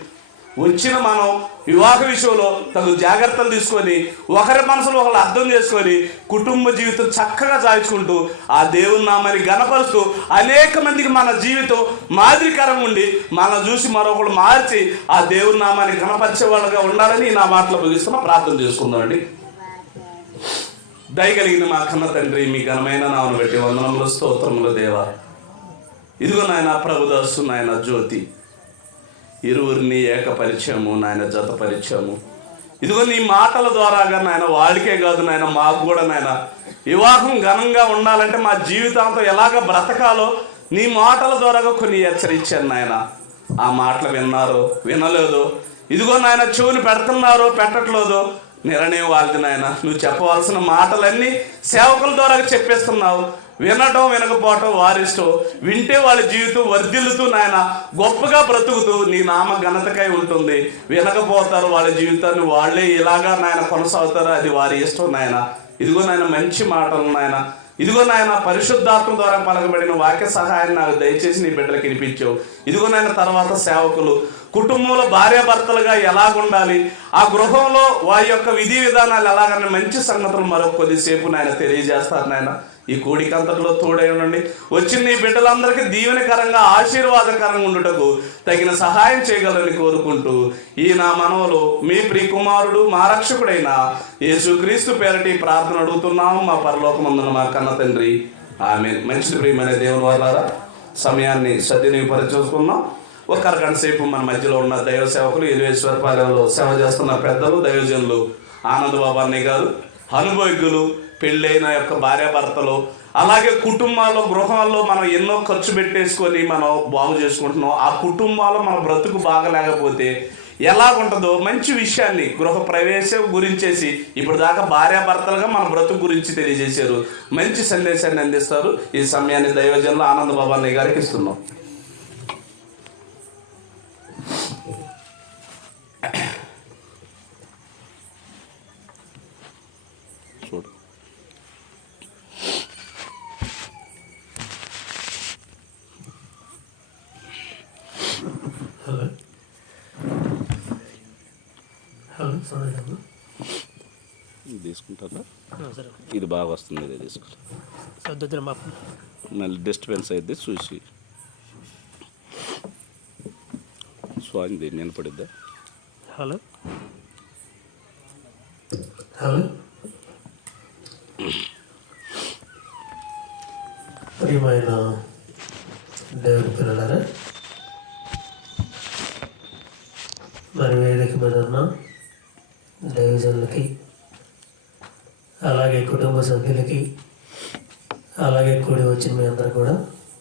వచ్చిన మనం వివాహ విషయంలో తగు జాగ్రత్తలు తీసుకొని, ఒకరి మనసులో ఒకరు అర్థం చేసుకొని, కుటుంబ జీవితం చక్కగా సాగించుకుంటూ ఆ దేవుని నామాన్ని ఘనపరుస్తూ అనేక మందికి మన జీవితం మాదిరికరంగా ఉండి, మనం చూసి మరొకరు మార్చి ఆ దేవుని నామాన్ని ఘనపరిచే వాళ్ళగా ఉండాలని నా మాటలు ముగిస్తున్నా. ప్రార్థన చేసుకుందాం అండి. దయగలిగిన మా కన్న తండ్రి, మీ ఘనమైన నామను బట్టి వందనములు, స్తోత్రములు దేవా. ఇదిగో నాయన ప్రభుదాసు, నాయన జ్యోతి, ఇరువురిని ఏకపరిచయము నాయన, జతపరిచయము. ఇదిగో నీ మాటల ద్వారాగా నాయన వాళ్ళకే కాదు నాయన, మాకు కూడా నాయన వివాహం ఘనంగా ఉండాలంటే మా జీవితాంతం ఎలాగ బ్రతకాలో నీ మాటల ద్వారాగా కొన్ని హెచ్చరించాను నాయన. ఆ మాటలు విన్నారో వినలేదో, ఇదిగో నాయన చెవుని పెడుతున్నారో పెట్టట్లేదో, నిర్ణయం వాళ్ళది నాయన. నువ్వు చెప్పవలసిన మాటలన్నీ సేవకుల ద్వారా చెప్పేస్తున్నావు. వినటం వినకపోవటం వారిష్టం. వింటే వాళ్ళ జీవితం వర్ధిల్లుతూ నాయన గొప్పగా బ్రతుకుతూ నీ నామ ఘనతకై ఉంటుంది. వినకపోతారు, వాళ్ళ జీవితాన్ని వాళ్ళే ఇలాగా నాయన కొనసాగుతారు, అది వారి ఇష్టం నాయన. ఇదిగో నాయన మంచి మాటలు నాయన, ఇదిగో నాయన పరిశుద్ధాత్మ ద్వారా పలకబడిన వాక్య సహాయాన్ని నాకు దయచేసి నీ బిడ్డలకు వినిపించావు. ఇదిగో నాయన తర్వాత సేవకులు కుటుంబంలో భార్యాభర్తలుగా ఎలాగుండాలి, ఆ గృహంలో వారి యొక్క విధి విధానాలు ఎలాగని మంచి సంగతులు మరొక కొద్దిసేపు నాయన తెలియజేస్తారు నాయన. ఈ కోడికంతట్లో తోడై ఉండండి. వచ్చిన నీ బిడ్డలందరికీ దీవెనకరంగా ఆశీర్వాదకరంగా ఉండుటకు తగిన సహాయం చేయగలని కోరుకుంటూ ఈ నా మనవలు మీ ప్రియకుమారుడు మా రక్షకుడైన యేసుక్రీస్తు పేరటి ప్రార్థన అడుగుతున్నాం మా పరలోకమందున మా కన్న తండ్రి, ఆమేన్. మంచి ప్రియమైన దేవుని వారులారా, సమయాన్ని సద్వినియోగపరచుకుందాం. ఒక అరగంట సేపు మన మధ్యలో ఉన్న దైవ సేవకులు, ఎలివేశ్వరపాలెంలో సేవ చేస్తున్న పెద్దలు, దైవజనులు ఆనంద్ బాబు అన్నయ్య గారు, అనుభవజ్ఞులు, పెళ్ళైన యొక్క భార్యాభర్తలు, అలాగే కుటుంబాల్లో గృహాల్లో మనం ఎన్నో ఖర్చు పెట్టేసుకొని మనం బాగు చేసుకుంటున్నాం. ఆ కుటుంబాల్లో మన బ్రతుకు బాగలేకపోతే ఎలాగుంటుందో మంచి విషయాన్ని గృహ ప్రవేశం గురించేసి ఇప్పుడు దాకా భార్యాభర్తలుగా మన బ్రతుకు గురించి తెలియజేశారు. మంచి సందేశాన్ని అందిస్తారు. ఈ సమయాన్ని దైవజనులు ఆనంద్ బాబు అన్నయ్య గారికి ఇస్తున్నాం. తీసుకుంటారా? ఇది బాగా వస్తుంది, ఇదే తీసుకుంటా. మళ్ళీ డిస్టర్బెన్స్ అయితే చూసి స్వామి దీన్ని వినపడిద్దా? హలో ప్రియమైన దేవుని పిల్లలారా, మరి వేదిక మీద ఉన్న దైవజనులకి, అలాగే కుటుంబ సభ్యులకి, అలాగే కూడి వచ్చిన మీ అందరూ కూడా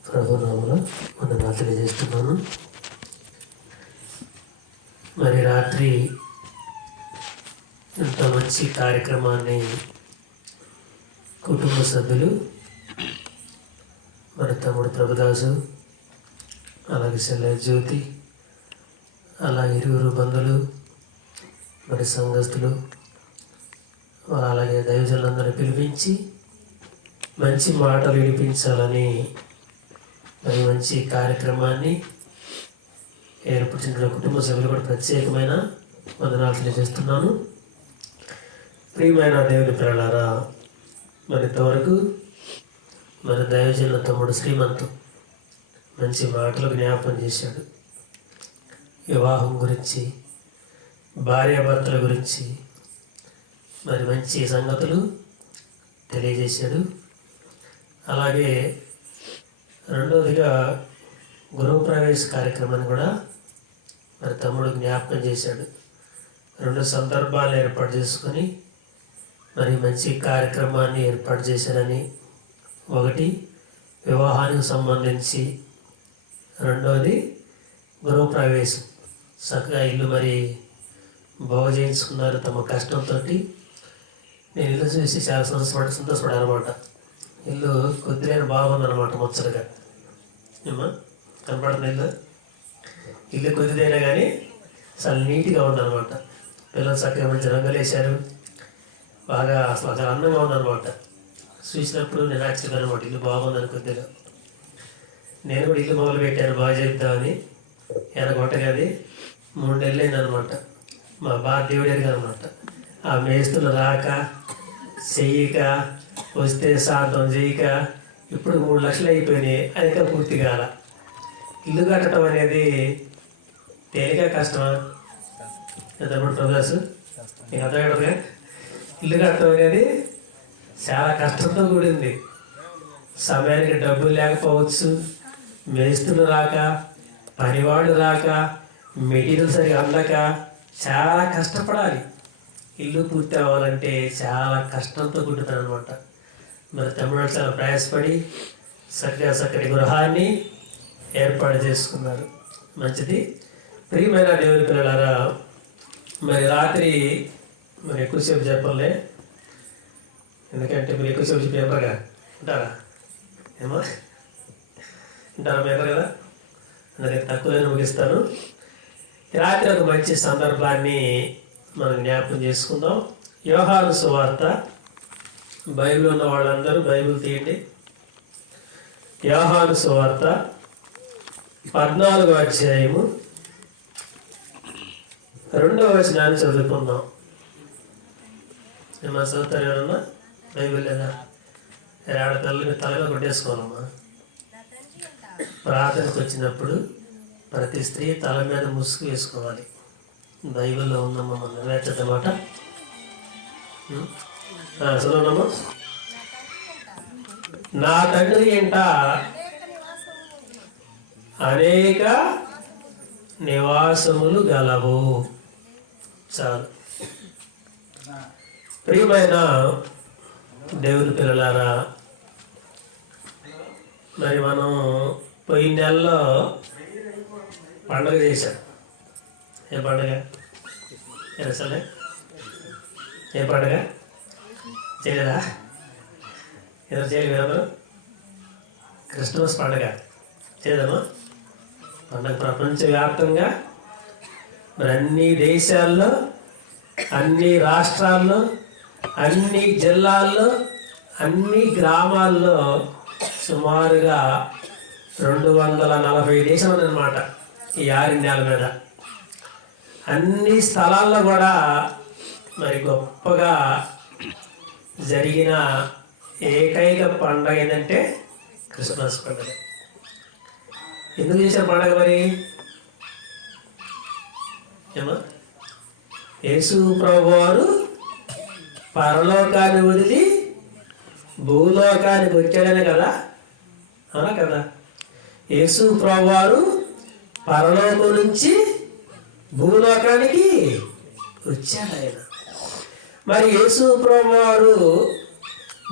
ప్రభునామములో వందనాలు తెలియజేస్తున్నాను. మరి రాత్రి ఇంత మంచి కార్యక్రమాన్ని కుటుంబ సభ్యులు, మన తమ్ముడు ప్రభుదాసు, అలాగే సెల్ల జ్యోతి, అలా ఇరువురు బంధువులు, మరి సంఘస్థులు, అలాగే దైవజనులందరూ పిలిపించి మంచి మాటలు వినిపించాలని మరి మంచి కార్యక్రమాన్ని ఏర్పరిచిన కుటుంబ సభ్యులు కూడా ప్రత్యేకమైన వందనాలు తెలియజేస్తున్నాను. ప్రియమైన దేవుని పిల్లలారా, మరి ఇంతవరకు మరి దైవజనుల తమ్ముడు శ్రీమంతు మంచి మాటలు జ్ఞాపకం చేశాడు. వివాహం గురించి, భార్యాభర్తల గురించి మరి మంచి సంగతులు తెలియజేశాడు. అలాగే రెండవదిగా గృహప్రవేశ కార్యక్రమాన్ని కూడా మరి తమ్ముడు జ్ఞాపకం చేశాడు. 2 సందర్భాలు ఏర్పాటు చేసుకొని మరి మంచి కార్యక్రమాన్ని ఏర్పాటు చేశారని, ఒకటి వివాహానికి సంబంధించి, రెండవది గృహప్రవేశం. చక్కగా ఇల్లు మరి బాగు చేయించుకున్నారు తమ కష్టంతో. నేను ఇల్లు చూసి చాలా సంతోషపడాను అనమాట. ఇల్లు కొద్దిగా బాగుందన్నమాట, ముచ్చటగా. ఏమా కనపడుతుంది? ఇల్లు కొద్దిదైనా కానీ చాలా నీట్గా ఉందన్నమాట. పిల్లలు చక్కగా మంచి రంగులు వేశారు, బాగా అసలు చాలా అందంగా ఉందన్నమాట. చూసినప్పుడు నేను యాక్చువల్గా అనమాట ఇల్లు బాగుందని కొద్దిగా నేను కూడా ఇల్లు మొదలు పెట్టాను బాగా చెప్తామని. ఎనగొట్టగది 3 నెలలు అయిందనమాట. మా బాగా దేవుడేరుగా అనమాట. ఆ మేస్తులు రాక, చెయ్యక, వస్తే శాంతం చేయక ఇప్పుడు 3 లక్షలు అయిపోయినాయి. అది ఇంకా పూర్తి కాల. ఇల్లు కట్టడం అనేది తేలిక కష్టమా? తమ్ముడు ప్రొగ్రెస్ నీకు అర్థమవుతుందిగా. ఇల్లు కట్టడం అనేది చాలా కష్టంతో కూడింది. సమయానికి డబ్బులు లేకపోవచ్చు, మేస్తులు రాక, పనివాళ్ళు రాక, మెటీరియల్ సరిగా అందక చాలా కష్టపడాలి. ఇల్లు పూర్తి అవ్వాలంటే చాలా కష్టంతో కూడుతుంది అనమాట. మరి తమ్ముడు చాలా ప్రయాసపడి చక్కటి గృహాన్ని ఏర్పాటు చేసుకున్నారు. మంచిది. ప్రియమైన దేవుని పిల్లలారా, మరి రాత్రి మరి ఎక్కువసేపు చెప్పలే, ఎందుకంటే మీరు ఎక్కువసేపు చెప్పి చెప్పరుగా ఉంటారా? ఏమో ఉంటారా? మీరు కదా, అందుకని తక్కువనే ముగిస్తాను. రాత్రి ఒక మంచి సందర్భాన్ని మనం జ్ఞాపకం చేసుకుందాం. యోహాను సువార్త, బైబిల్ ఉన్న వాళ్ళందరూ బైబిల్ తీయండి. యోహాను సువార్త 14వ అధ్యాయము 2వ వచనాన్ని చదువుకుందాం. ఏమన్నా చదువుతారు? ఎవరన్నా బైబిల్ లేదా? ఆడపిల్లలు తలలో కొట్టేసుకోవాలమ్మా. ప్రార్థనకు వచ్చినప్పుడు ప్రతి స్త్రీ తల మీద ముసుగు వేసుకోవాలి. బైబిల్లో ఉందమ్మా, మనం నెరవేర్చదన్నమాట. చదవనమ్మా. నా తండ్రి ఏంట అనేక నివాసములు గలవు. చాలు. ప్రియమైన దేవుని పిల్లలారా, మరి మనం పోయిన నెలలో పండుగ చేశాం. ఏ పండుగ? అసలే ఏ పండుగ చేయలేదా? ఎవరు చేయలేదు? ఎవరు? క్రిస్మస్ పండుగ చేయదమ్మా. పండుగ ప్రపంచవ్యాప్తంగా మరి అన్ని దేశాల్లో, అన్ని రాష్ట్రాల్లో, అన్ని జిల్లాల్లో, అన్ని గ్రామాల్లో సుమారుగా 240 దేశాలు అన్నమాట ఈ 6 నెలల మీద. అన్ని స్థలాల్లో కూడా మరి గొప్పగా జరిగిన ఏకైక పండుగ ఏంటంటే క్రిస్మస్ పండుగ. ఎందుకు చేసిన పండుగ మరి? ఏమో యేసు ప్రభువారు పరలోకాన్ని వదిలి భూలోకానికి వచ్చాడనే కదా. అవునా కదా? యేసు ప్రభువారు పరలోకం నుంచి భూలోకానికి వచ్చాడు ఆయన. మరి యేసు ప్రభువారు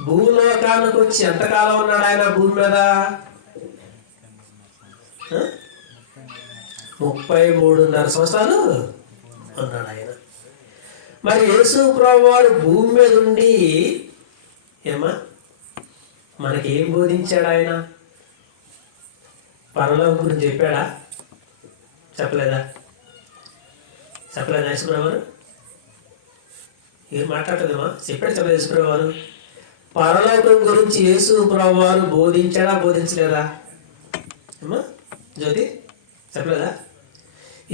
భూలోకానికి వచ్చి ఎంతకాలం ఉన్నాడు ఆయన భూమి మీద? 33.5 సంవత్సరాలు ఉన్నాడు ఆయన. మరి యేసు ప్రభువారు భూమి మీద ఉండి ఏమా మనకి ఏం బోధించాడు ఆయన? పరలోకం గురించి చెప్పాడా? చెప్పలేదా? చెప్పలేదు యేసుప్రభు గారు? ఏం మాట్లాడలేదమ్మా? చెప్పలేదు యేసుప్రభు గారు? పరలోకం గురించి యేసు ప్రభు వారు బోధించాడా బోధించలేదా అమ్మా? జ్యోతి చెప్పలేదా?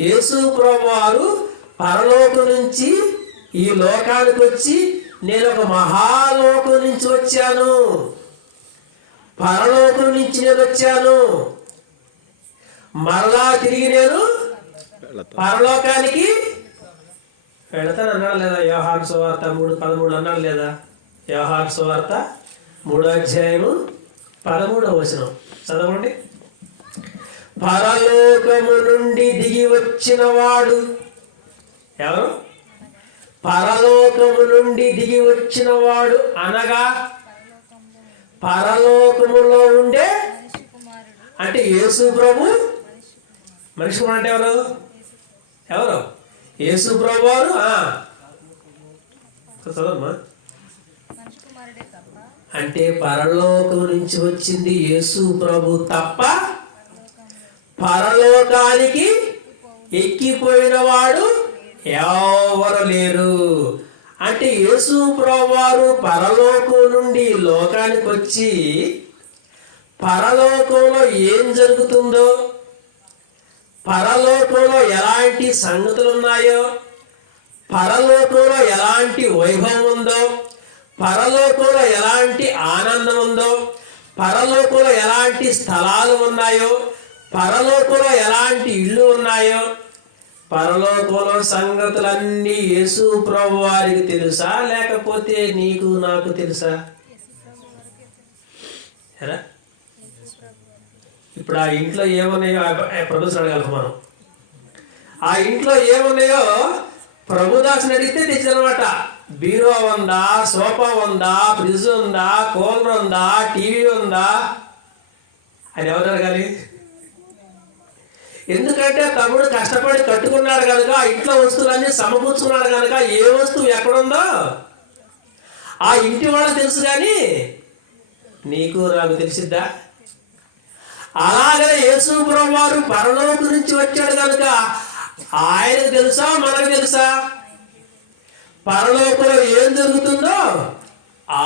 యేసు ప్రభు వారు పరలోకం నుంచి ఈ లోకానికి వచ్చి నేను ఒక మహాలోకం నుంచి వచ్చాను, పరలోకం నుంచి నేను వచ్చాను, మరలా తిరిగి నేను పరలోకానికి వెళతాను అన్నాడు లేదా? యోహాను సువార్త 3:13 అన్నాడు లేదా? యోహాను సువార్త 3:13 చదవండి. పరలోకము నుండి దిగి వచ్చిన వాడు ఎవరు? పరలోకము నుండి దిగి వచ్చిన వాడు అనగా పరలోకములో ఉండే అంటే యేసు ప్రభు. మనిషి కుమారుడు అంటే ఎవరు? ఎవరు? యేసు ప్రభు వారు. చదవమ్మా. అంటే పరలోకం నుంచి వచ్చింది యేసు ప్రభు తప్ప పరలోకానికి ఎక్కిపోయిన వాడు ఎవరు లేరు. అంటే యేసు ప్రభువారు పరలోకం నుండి లోకానికి వచ్చి పరలోకంలో ఏం జరుగుతుందో, పరలోకంలో ఎలాంటి సంగతులు ఉన్నాయో, పరలోకంలో ఎలాంటి వైభవం ఉందో, పరలోకంలో ఎలాంటి ఆనందం ఉందో, పరలోకంలో ఎలాంటి స్థలాలు ఉన్నాయో, పరలోకంలో ఎలాంటి ఇళ్ళు ఉన్నాయో, పరలోకంలో సంగతులన్నీ యేసు ప్రభు వారికి తెలుసా లేకపోతే నీకు నాకు తెలుసా? ఎలా? ఇప్పుడు ఆ ఇంట్లో ఏమున్నాయో ప్రభుదాసుని అడగాలి మనం. ఆ ఇంట్లో ఏమున్నాయో ప్రభుదాసుని అడిగితే తెచ్చిందనమాట. బీరో ఉందా, సోఫా ఉందా, ఫ్రిడ్జ్ ఉందా, కూలర్ ఉందా, టీవీ ఉందా అని ఎవరు అడగాలి? ఎందుకంటే తమ్ముడు కష్టపడి కట్టుకున్నాడు కనుక ఆ ఇంట్లో వస్తువులన్నీ సమకూర్చుకున్నాడు కనుక ఏ వస్తువు ఎక్కడుందో ఆ ఇంటి వాళ్ళకి తెలుసు, కానీ నీకు నాకు తెలిసిద్దా? అలాగనే యేసు ప్రభువు వారు పరలోకం నుంచి వచ్చాడు కనుక ఆయనకు తెలుసా మనకు తెలుసా? పరలోకంలో ఏం జరుగుతుందో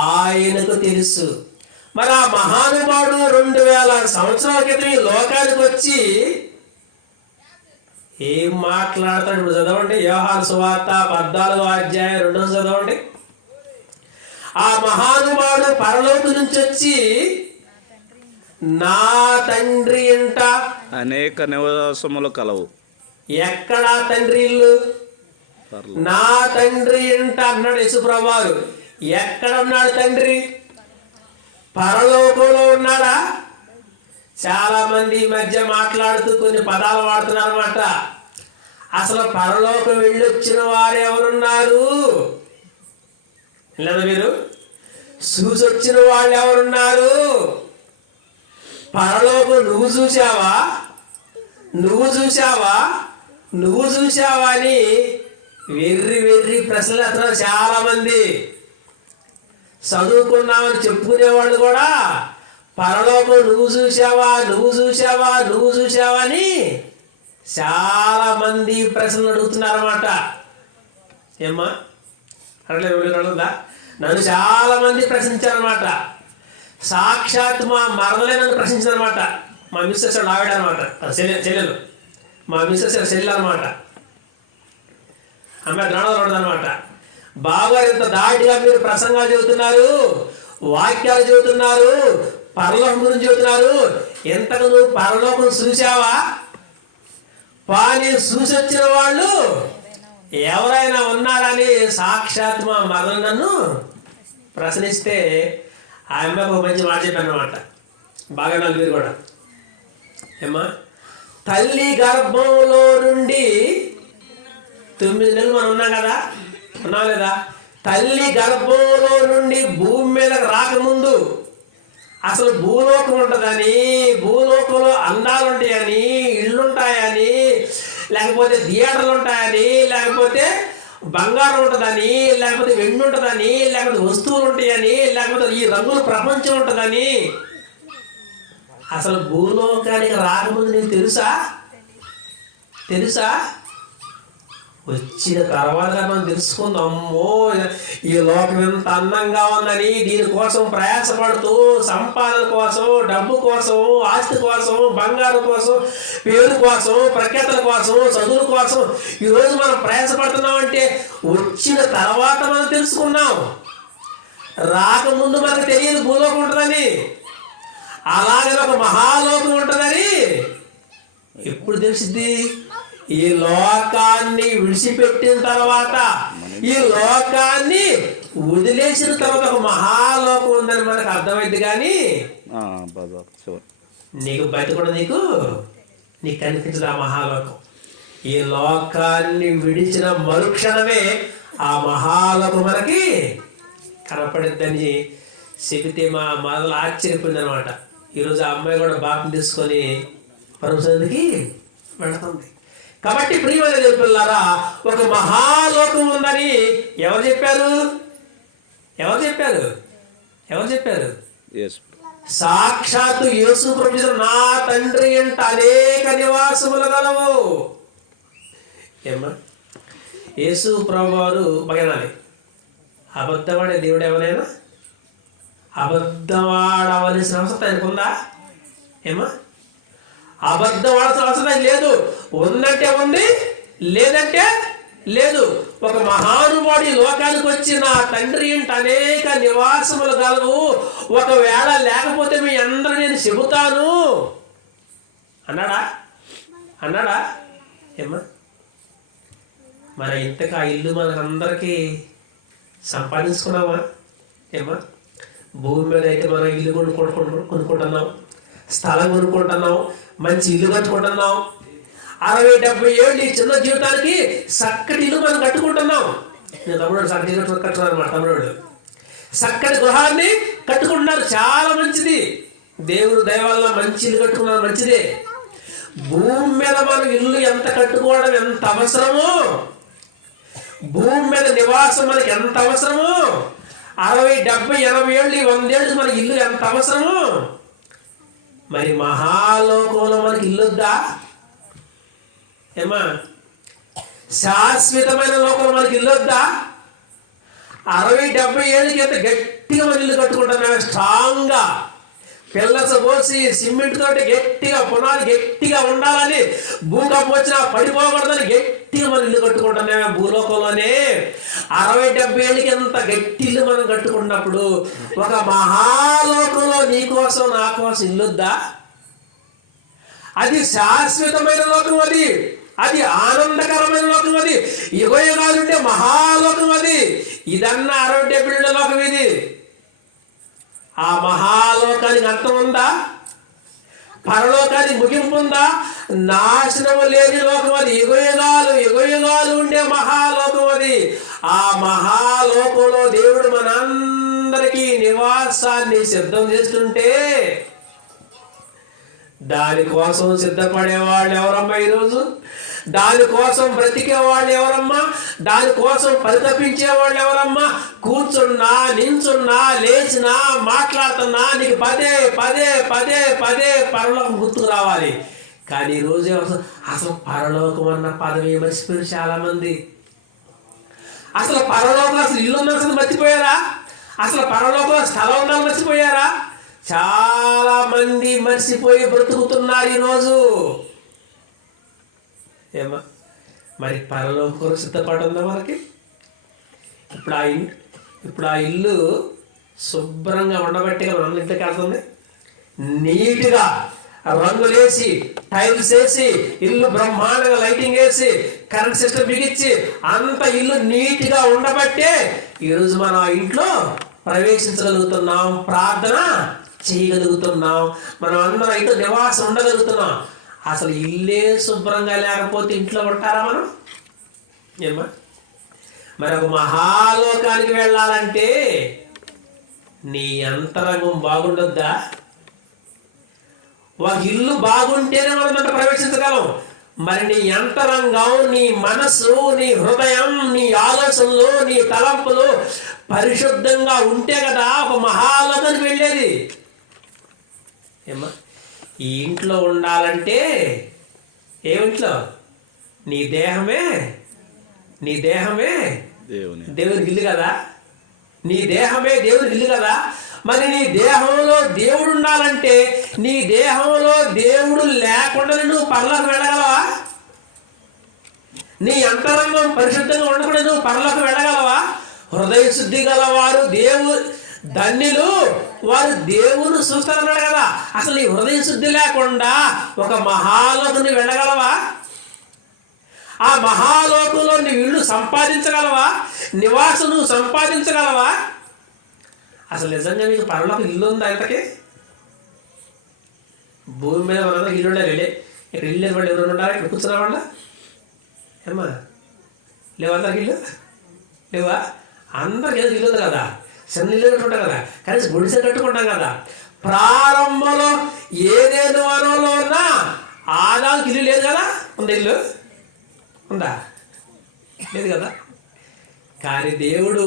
ఆయనకు తెలుసు. మరి ఆ మహానుభావుడు 2000 సంవత్సరాల క్రితం ఈ లోకానికి వచ్చి ఏం మాట్లాడతాడు? ఇప్పుడు చదవండి, యోహాను సువార్త 14:2 చదవండి. ఆ మహానుభావుడు పరలోకం నుంచి వచ్చి నా తండ్రి ఇంట అనేక నివాసములు కలవు. ఎక్కడ తండ్రి ఇల్లు? నా తండ్రి ఇంట అన్నాడు యేసుప్రభు వారు. ఎక్కడ ఉన్నాడు తండ్రి? పరలోకంలో ఉన్నాడా? చాలా మంది ఈ మధ్య మాట్లాడుతూ కొన్ని పదాలు వాడుతున్నారు అన్నమాట. అసలు పరలోకం వెళ్ళొచ్చిన వారు ఎవరున్నారు? లేదా మీరు చూసొచ్చిన వాళ్ళు ఎవరున్నారు? పరలోకం నువ్వు చూసావా, నువ్వు చూసావా, నువ్వు చూసావా అని వెర్రి వెర్రి ప్రశ్నలు అతను చాలా మంది. చదువుకున్నామని చెప్పుకునేవాళ్ళు కూడా పరలోకం నువ్వు చూసావా, నువ్వు చూసావా, నువ్వు చూసావా అని చాలా మంది ప్రశ్నలు అడుగుతున్నారన్నమాట. ఏమ్మా అడగలేదా? నన్ను చాలా మంది ప్రశ్నించారన్నమాట. సాక్షాత్ మా మరదలే నన్ను ప్రశ్నించారన్నమాట. మా మిస్సెస్ ఆవిడ అనమాట, చెల్లెలు, మా మిస్సెస్ చెల్లెలు అనమాట. ఆమె జ్ఞానం అనమాట. బాగా ఎంత దాటిగా మీరు ప్రసంగాలు చెబుతున్నారు, వాక్యాలు చెబుతున్నారు, పరలోకం గురించి చెబుతున్నారు. ఎంతకు నువ్వు పరలోకం చూసావా? పాని చూసి వచ్చిన వాళ్ళు ఎవరైనా ఉన్నారని సాక్షాత్ మా మరదలు నన్ను ప్రశ్నిస్తే ఆ అమ్మాయికి ఒక మంచి మాట చెప్పాను అనమాట. బాగా నలుగురు కూడా. ఏమ్మా, తల్లి గర్భంలో నుండి 9 నెలలు మనం ఉన్నాం కదా, ఉన్నాం లేదా? తల్లి గర్భంలో నుండి భూమి మీదకి రాకముందు అసలు భూలోకం ఉంటుందని, భూలోకంలో అందాలు ఉంటాయని, ఇళ్ళు ఉంటాయని, లేకపోతే థియేటర్లు ఉంటాయని, లేకపోతే బంగారం ఉంటుందని, లేకపోతే వెండి ఉంటుందని, లేకపోతే వస్తువులు ఉంటాయని, లేకపోతే ఈ రంగుల ప్రపంచం ఉంటుందని అసలు భూలోకానికి రాకముందు నీకు తెలుసా? తెలుసా? వచ్చిన తర్వాత మనం తెలుసుకుందాం, అమ్మో ఈ లోకం ఎంత అందంగా ఉందని, దీనికోసం ప్రయాసపడుతూ సంపాదన కోసం, డబ్బు కోసం, ఆస్తి కోసం, బంగారం కోసం, పేరు కోసం, ప్రఖ్యాతల కోసం, చదువుల కోసం ఈరోజు మనం ప్రయాసపడుతున్నాం అంటే వచ్చిన తర్వాత మనం తెలుసుకున్నాం. రాకముందు మనకు తెలియదు భూలోకం ఉంటుందని, అలాగే ఒక మహాలోకం ఉంటుందని ఎప్పుడు తెలిసిద్ది? ఈ లోకాన్ని విడిచిపెట్టిన తర్వాత, ఈ లోకాన్ని వదిలేసిన తర్వాత ఒక మహాలోకం ఉందని మనకు అర్థమైంది. కానీ నీకు బయట కూడా నీకు కనిపించదు ఆ మహాలోకం. ఈ లోకాన్ని విడిచిన మరుక్షణమే ఆ మహాలోకం మనకి కనపడిద్దని చెబితే మా మొదలు ఆశ్చర్యపోయింది అనమాట. ఈరోజు ఆ అమ్మాయి కూడా బాప్తిసం తీసుకొని పరమసన్నిధికి వెళుతుంది. కాబట్టి ప్రియమైన దేవుని పిల్లారా, ఒక మహాలోకం ఉందని ఎవరు చెప్పారు? ఎవరు చెప్పారు? ఎవరు చెప్పారు? సాక్షాత్తు యేసు ప్రభువు, నా తండ్రి ఇంట అనేక నివాసములు గలవు. ఏమ్మా, యేసు ప్రభు వారు బగనాలి. అబద్ధవాడే దేవుడు ఎవరైనా అబద్ధవాడవలసిన అవసరం ఆయనకుందా? ఏమా, అబద్ధం ఆడాల్సిన అవసరం లేదు. ఉందంటే ఉంది, లేదంటే లేదు. ఒక మహానుభావుడి లోకానికి వచ్చి నా తండ్రి ఇంట అనేక నివాసములు గలవు, ఒకవేళ లేకపోతే మీ అందరూ నేను చెబుతాను అన్నాడా? అన్నాడా? ఏమ్మా, మన ఇంతకు ఆ ఇల్లు మనకందరికీ సంపాదించుకున్నామా? ఏమ్మా, భూమి మీద అయితే మనం ఇల్లు కొనుక్కుంటున్నాం, స్థలం కొనుక్కుంటున్నాం, మంచి ఇల్లు కట్టుకుంటున్నాం. 60-70 ఏళ్ళు ఈ చిన్న జీవితానికి చక్కటి ఇల్లు మనం కట్టుకుంటున్నాం. నేను తమ్ముడు చక్కటి ఇల్లు కట్టుకున్నాను అన్నమాట. తమ్ముడు చక్కటి గృహాన్ని కట్టుకుంటున్నారు, చాలా మంచిది. దేవుడు దయ వల్ల మంచి ఇల్లు కట్టుకున్నారు, మంచిదే. భూమి మీద మనం ఇల్లు ఎంత కట్టుకోవడం ఎంత అవసరమో, భూమి మీద నివాసం మనకి ఎంత అవసరమో, 60-70-80 ఏళ్ళు 100 ఏళ్ళు మనకి ఇల్లు ఎంత అవసరమో, మరి మహాలోకంలో మనకి ఇల్లు వద్దా? ఏమా, శాశ్వతమైన లోకంలో మనకి ఇల్లు వద్దా? 60-70 ఏళ్ళకి ఎంత గట్టిగా మన ఇల్లు కట్టుకుంటాం, స్ట్రాంగ్గా పిల్లస పోసి సిమెంట్ తోటి గట్టిగా పునాది గట్టిగా ఉండాలని, భూకంపం వచ్చినా పడిపోకూడదని గట్టిగా మనం ఇల్లు కట్టుకుంటున్నామే భూలోకంలోనే. 60-70 ఏళ్ళకి ఎంత గట్టి ఇల్లు మనం కట్టుకుంటున్నప్పుడు ఒక మహాలోకంలో నీ కోసం నా కోసం ఇల్లుద్దా? అది శాశ్వతమైన లోకం, అది ఆనందకరమైన లోకం, అది యుగయుగాలుండే మహాలోకం. అది ఇదన్నా 60-70 ఏళ్ళ లోకం. ఇది ఆ మహాలోకానికి అంతం ఉందా? పరలోకానికి ముగింపు ఉందా? నాశనము లేని లోకం అది, యుగయుగాలు ఉండే మహాలోకం అది. ఆ మహాలోకంలో దేవుడు మనందరికీ నివాసాన్ని సిద్ధం చేస్తుంటే దానికోసం సిద్ధపడేవాళ్ళు ఎవరమ్మా ఈరోజు? దానికోసం బ్రతికే వాళ్ళు ఎవరమ్మా? దానికోసం పరితపించేవాళ్ళు ఎవరమ్మా? కూర్చున్నా, నించున్నా, లేచినా, మాట్లాడుతున్నా నీకు పదే పదే పదే పదే పరలోకం గుర్తుకు రావాలి. కానీ ఈరోజు అసలు పరలోకం అన్న పదవి మర్చిపోయారు చాలా మంది. అసలు పరలోకం అసలు ఇల్లు ఉన్న అసలు మర్చిపోయారా? అసలు పరలోకం స్థలం ఉందని మర్చిపోయారా? చాలా మంది మర్చిపోయి బ్రతుకుతున్నారు ఈరోజు. ఏమా, మరి పరలోకం కొరకు సిద్ధపడుందా మనకి? ఇప్పుడు ఆ ఇల్లు శుభ్రంగా ఉండబట్టి మన ఇంటికి వెళ్తుంది. నీట్గా రంగులేసి, టైల్స్ వేసి, ఇల్లు బ్రహ్మాండంగా లైటింగ్ వేసి, కరెంట్ సిస్టమ్ బిగించి అంత ఇల్లు నీట్గా ఉండబట్టే ఈరోజు మనం ఆ ఇంట్లో ప్రవేశించగలుగుతున్నాం, ప్రార్థన చేయగలుగుతున్నాం, మనం అందరం ఇంట్లో నివాసం ఉండగలుగుతున్నాం. అసలు ఇల్లే శుభ్రంగా లేకపోతే ఇంట్లో ఉంటారా మనం? ఏమా, మరి ఒక మహాలోకానికి వెళ్ళాలంటే నీ అంతరంగం బాగుండొద్దా? ఒక ఇల్లు బాగుంటేనే మనం దాంట్లో ప్రవేశించగలం. మరి నీ అంతరంగం, నీ మనసు, నీ హృదయం, నీ ఆలోచనలు, నీ తలంపులు పరిశుద్ధంగా ఉంటే కదా ఒక మహాలోకానికి వెళ్ళేది. ఏమా, ఈ ఇంట్లో ఉండాలంటే ఏమింట్లో నీ దేహమే నీ దేహమే దేవునికి ఇల్లు కదా, నీ దేహమే దేవునికి ఇల్లు కదా. మరి నీ దేహంలో దేవుడు ఉండాలంటే నీ దేహంలో దేవుడు లేకుండా నువ్వు పరలోకి వెళ్ళగలవా? నీ అంతరంగం పరిశుద్ధంగా ఉండకుండా నువ్వు పరలోకి వెళ్ళగలవా? హృదయ శుద్ధి గలవారు ధన్యులు, వారు దేవుని చూస్తారన్నాడు కదా. అసలు నీ హృదయ శుద్ధి లేకుండా ఒక మహాలోకుని వెళ్ళగలవా? ఆ మహాలోకంలో నువ్వు ఇల్లు సంపాదించగలవా? నివాసం నువ్వు సంపాదించగలవా? అసలు నిజంగా మీకు పరలోక ఇల్లు ఉందా? ఇంతకీ భూమి మీద మన ఇల్లు ఉండాలి. ఇక్కడ ఇల్లు లేని వాళ్ళు ఎవరు ఉండాలి? ఇక్కడ కూర్చున్న వాళ్ళ ఏమ్మా లేవా? అందరికి ఇల్లు లేవా? అందరికి ఏదో ఇల్లు ఉంది కదా, చిన్న ఇల్లు కట్టుకుంటాం కదా, కనీసం గుడిసె కట్టుకుంటాం కదా. ప్రారంభంలో ఏదేను వనంలో ఉన్నా ఆదాముకి ఇల్లు లేదు కదా. ఉందా ఇల్లు? ఉందా? లేదు కదా. కానీ దేవుడు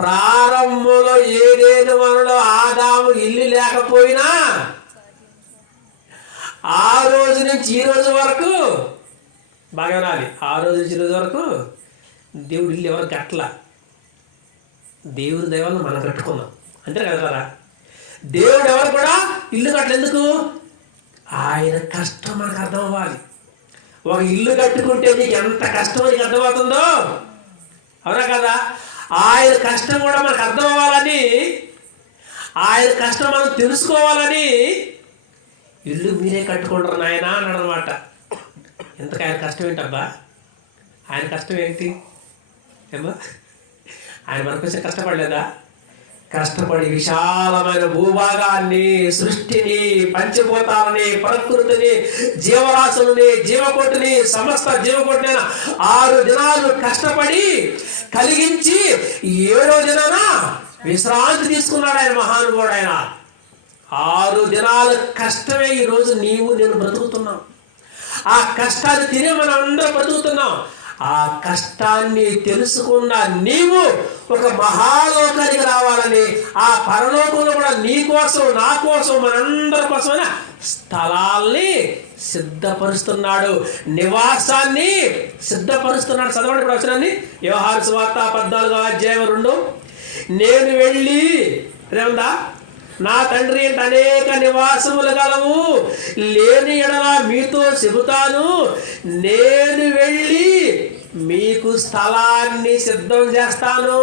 ప్రారంభంలో ఏదేను వనంలో ఆదాము ఇల్లు లేకపోయినా ఆ రోజు నుంచి ఈ రోజు వరకు బాగా రాలి, ఆ రోజు నుంచి ఈ రోజు వరకు దేవుడు ఇల్లు ఎవరు కట్టల. దేవుడి దైవాన్ని మనం కట్టుకున్నాం అంతే కదా. దేవుడు ఎవరు కూడా ఇల్లు కట్టలేందుకు? ఆయన కష్టం మనకు అర్థం అవ్వాలి. ఒక ఇల్లు కట్టుకుంటే నీకు ఎంత కష్టం నీకు అర్థమవుతుందో, అవునా కదా. ఆయన కష్టం కూడా మనకు అర్థం అవ్వాలని, ఆయన కష్టం మనం తెలుసుకోవాలని ఇల్లు మీరే కట్టుకుంటారు నాయన అన్నాడు అనమాట. ఎంతకు ఆయన కష్టం ఏంటబ్బా? ఆయన కష్టం ఏంటి ఏమో? ఆయన మన కోసం కష్టపడలేదా? కష్టపడి విశాలమైన భూభాగాన్ని, సృష్టిని, పంచభూతాలని, ప్రకృతిని, జీవరాశులని, జీవకోటిని, సమస్త జీవకోటిని 6 దినాలు కష్టపడి కలిగించి 7వ దినాన విశ్రాంతి తీసుకున్నాడు ఆయన మహానుభావుడు. ఆయన 6 దినాల కష్టమే ఈరోజు నీవు నేను బ్రతుకుతున్నాం. ఆ కష్టాన్ని తినే మనం అందరం బ్రతుకుతున్నాం. ఆ కష్టాన్ని తెలుసుకున్న నీవు ఒక మహాలోకానికి రావాలని, ఆ పరలోకంలో కూడా నీ కోసం, నా కోసం, మనందరి కోసమైన స్థలాల్ని సిద్ధపరుస్తున్నాడు, నివాసాన్ని సిద్ధపరుస్తున్నాడు. చదవండి ఇప్పుడు వచనాన్ని. యోహాను సువార్త 14:2. నేను వెళ్ళి అదేముందా, నా తండ్రి అంటే అనేక నివాసములు గలవు, లేని ఎడల మీతో చెబుతాను, నేను వెళ్ళి మీకు స్థలాన్ని సిద్ధం చేస్తాను.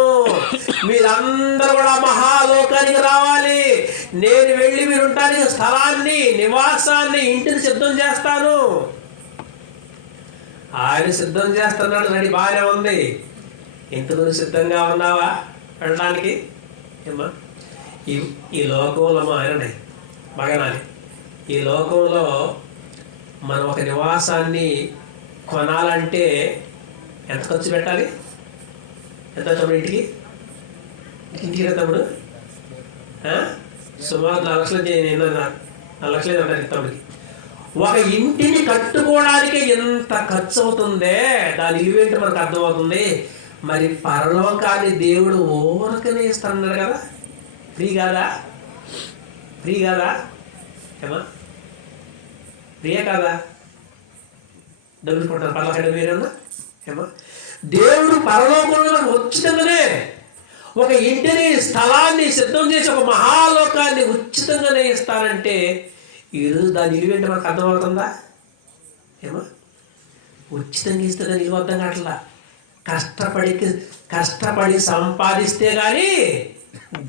మీరందరూ కూడా మహాలోకానికి రావాలి. నేను వెళ్ళి మీరు ఉండడానికి స్థలాన్ని, నివాసాన్ని, ఇంటిని సిద్ధం చేస్తాను. ఆయన సిద్ధం చేస్తున్నాడు. రెడీ బాగానే ఉంది. ఇంతకు సిద్ధంగా ఉన్నావా వెళ్ళడానికి? ఏమా ఈ లోకంలో ఆయననే బాగానే, ఈ లోకంలో మనం ఒక నివాసాన్ని కొనాలంటే ఎంత ఖర్చు పెట్టాలి? ఎంత తమ్ముడు ఇంటికి కదా తమ్ముడు? సుమారు 4 లక్షలు, 4 లక్షలు అంటారు తమ్ముడికి. ఒక ఇంటిని కట్టుకోవడానికి ఎంత ఖర్చు అవుతుందే, దాని ఇలువేంటి మనకు అర్థమవుతుంది. మరి పరలోకాన్ని దేవుడు ఊరకనే ఇస్తాడు కదా. ఫ్రీ కాదా? ఫ్రీ కాదా ఏమా? ఫ్రీయే కాదా? డబ్బులు కొట్టారు పర్లకడ మీరన్నా ఏమా? దేవుడు పరలోకంలో ఉచితంగానే ఒక ఇంటిని, స్థలాన్ని సిద్ధం చేసి ఒక మహాలోకాన్ని ఉచితంగానే ఇస్తానంటే ఈరోజు దాని ఇలువేంటి మనకు అర్థమవుతుందా ఏమా? ఉచితంగా ఇస్తే దాని ఇల్లు అర్థం కావట్లా. కష్టపడి సంపాదిస్తే కానీ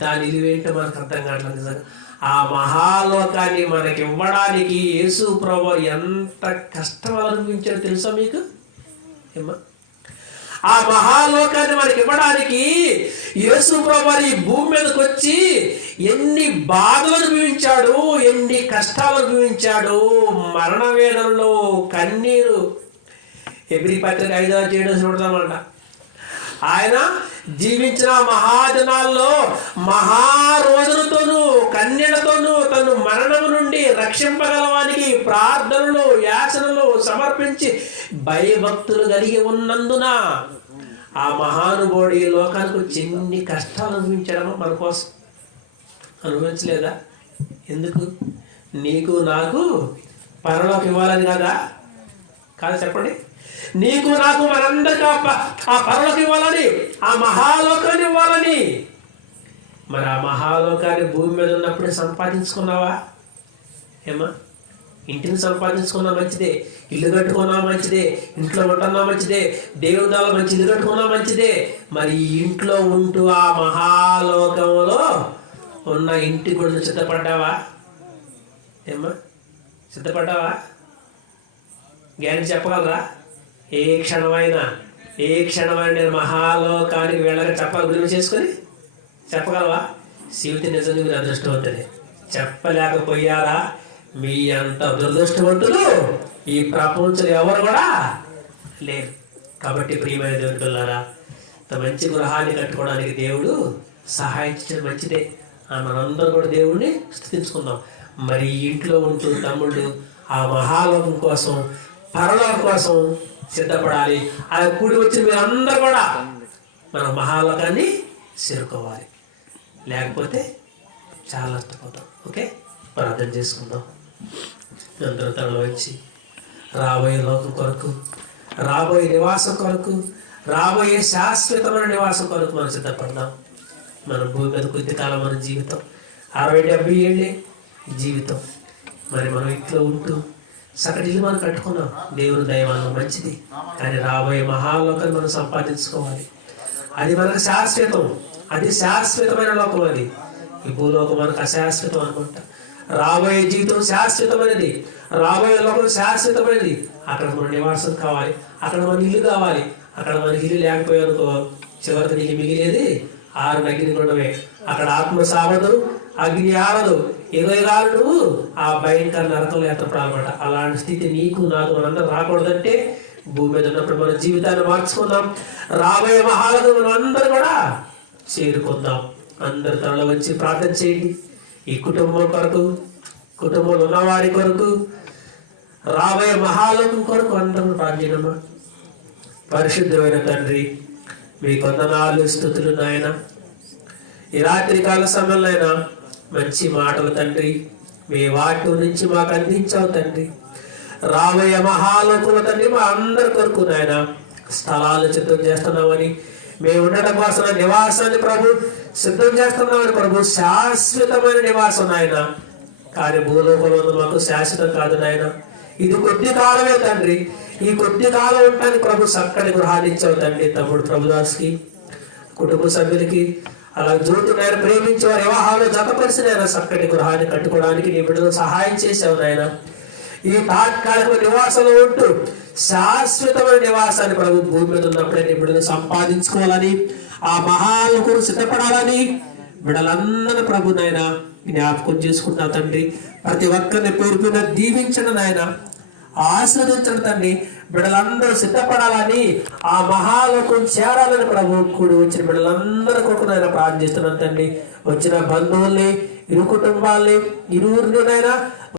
దాని ఇలువేంటో మనకు అర్థం కావట్లేదు. నిజంగా ఆ మహాలోకాన్ని మనకి ఇవ్వడానికి యేసు ప్రభువు ఎంత కష్టం అనుభవించాడో తెలుసా మీకు ఏమా? ఆ మహాలోకాన్ని మనకి ఇవ్వడానికి యేసు ప్రభువు ఈ భూమి మీదకి వచ్చి ఎన్ని బాధలు అనుభవించాడు, ఎన్ని కష్టాలు అనుభవించాడు, మరణ వేదనలో కన్నీరు. హెబ్రీ పత్రిక 5:7 చూడదామంట. ఆయన జీవించిన మహాదినాల్లో మహారోజులతోనూ కన్యలతోనూ తను మరణము నుండి రక్షింపగలవానికి ప్రార్థనలు, యాచనలు సమర్పించి భయభక్తులు కలిగి ఉన్నందున ఆ మహానుభావుడు ఈ లోకానికి వచ్చి ఎన్ని కష్టాలు అనుభవించడమో మన కోసం. అనుభవించలేదా? ఎందుకు? నీకు నాకు పరలోకి ఇవ్వాలని కదా? కాదు చెప్పండి. నీకు నాకు మనందరికీ ఆ పరలోకం ఇవ్వాలని, ఆ మహాలోకాన్ని ఇవ్వాలని. మరి ఆ మహాలోకాన్ని భూమి మీద ఉన్నప్పుడే సంపాదించుకున్నావా? ఏమా, ఇంటిని సంపాదించుకున్నా మంచిదే, ఇల్లు కట్టుకున్నా మంచిదే, ఇంట్లో ఉంటున్నా మంచిదే, దేవుదాల మంచి ఇల్లు కట్టుకున్నా మంచిదే. మరి ఈ ఇంట్లో ఉంటూ ఆ మహాలోకంలో ఉన్న ఇంటి గురించి సిద్ధపడ్డావా? ఏమా, సిద్ధపడ్డావా? గ్యారెంటీ చెప్పగలరా? ఏ క్షణమైనా నేను మహాలోకానికి వెళ్ళక చెప్పాలి గురించి చేసుకొని చెప్పగలవా? శివుతి నిజంగా మీరు అదృష్టవంతుడే. చెప్పలేకపోయారా? మీ అంత దురదృష్టవంతులు ఈ ప్రపంచంలో ఎవరు కూడా లేరు. కాబట్టి ప్రియమైన దేవుని పిల్లారా, మంచి గృహాన్ని కట్టుకోవడానికి దేవుడు సహాయించడం మంచిదే. మనందరం కూడా దేవుడిని స్తుతించుకుందాం. మరి ఇంట్లో ఉంటూ తమ్ముళ్ళు ఆ మహాలోకం కోసం, పరలోకం కోసం సిద్ధపడాలి. ఆ కూడి వచ్చిన మీరందరూ కూడా మన మహాలోకాన్ని చేరుకోవాలి. లేకపోతే చాలా నష్టపోతాం. ఓకే, ప్రార్థన చేసుకుందాం. అందరూ తనలో వచ్చి రాబోయే లోకం కొరకు, రాబోయే నివాసం కొరకు, రాబోయే శాశ్వతమైన నివాసం కొరకు మనం సిద్ధపడదాం. మన భూమి మీద కొద్ది కాలం మన జీవితం 60-70 ఏళ్ళే జీవితం. మరి మనం ఇంట్లో ఉంటూ సకటి ఇల్లు మనం కట్టుకున్నాం, దేవుని దైవాన్ని మంచిది. కానీ రాబోయే మహాలోకాన్ని మనం సంపాదించుకోవాలి. అది మనకు శాశ్వతం, అది శాశ్వతమైన లోకం. అది ఈ భూలోకం మనకు అశాశ్వతం అనుకుంటా. రాబోయే జీవితం శాశ్వతమైనది, రాబోయే లోకం శాశ్వతమైనది. అక్కడ మన నివాసం కావాలి, అక్కడ మన ఇల్లు కావాలి. అక్కడ మనకి ఇల్లు లేకపోయానుకో చివరికి నీకు మిగిలేది 6 అగ్నిగుండమే. అక్కడ ఆత్మ సావదు, అగ్ని ఆడదు, ఎగయగాలు నువ్వు ఆ భయంకర నరకంలో ఎత్తపడాలన్నమాట. అలాంటి స్థితి నీకు నాకు మనందరం రాకూడదంటే భూమి మీద ఉన్నప్పుడు మన జీవితాన్ని మార్చుకుందాం. రాబోయే మహాలను మనం అందరూ కూడా చేరుకుందాం. అందరు తనలో వచ్చి ప్రార్థన చేయండి. ఈ కుటుంబం కొరకు, కుటుంబంలో ఉన్నవారి కొరకు, రాబోయే మహాలోకం కొరకు అందరూ ప్రార్థనమ్మా. పరిశుద్ధమైన తండ్రి, మీ వందనాలు, స్తుతులు నాయన. ఈ రాత్రి కాల సమయంలో మంచి మాటలు తండ్రి మీ వాటి నుంచి మాకు అందించావు తండ్రి. రాబోయే మహాలోకంలో తండ్రి మా అందరి కొరకు నాయన స్థలాలు సిద్ధం చేస్తున్నామని, మేము ఉండడం కోసం నివాసాన్ని ప్రభు సిద్ధం చేస్తున్నామని ప్రభు. శాశ్వతమైన నివాసం నాయన. కానీ భూలోకంలో మాకు శాశ్వతం కాదు నాయన. ఇది కొద్ది కాలమే తండ్రి. ఈ కొద్ది కాలం ఉండడానికి ప్రభు చక్కటి గృహాన్ని ఇచ్చావు తండ్రి. తమ్ముడు ప్రభుదాస్కి, కుటుంబ సభ్యులకి, అలా జ్యోతి నాయన ప్రేమించి వారి వివాహాలు జతపరిచి నాయన చక్కటి గృహాన్ని కట్టుకోవడానికి నీ బిడ్డలు సహాయం చేసావు నాయన. ఈ తాత్కాలిక నివాసంలో ఉంటూ శాశ్వతమైన నివాసాన్ని ప్రభు భూమి మీద ఉన్నప్పుడే నీ బిడ్డలు సంపాదించుకోవాలని, ఆ మహాలకు సిద్ధపడాలని బిడ్డలందరూ ప్రభు నాయన జ్ఞాపకం చేసుకుంటా తండ్రి. ప్రతి ఒక్కరిని పేరుపైన దీవించండి నాయన, ఆశీర్వదించండి తండ్రి. బిడ్డలందరూ సిద్ధపడాలని, ఆ మహాలోకం చేరాలని ప్రభు కూడి వచ్చిన బిడ్డలందరూ కొరకు నాయన ప్రార్థిస్తున్నాను తండ్రి. వచ్చిన బంధువుల్ని, ఇరు కుటుంబాల్ని, ఇరువురినైనా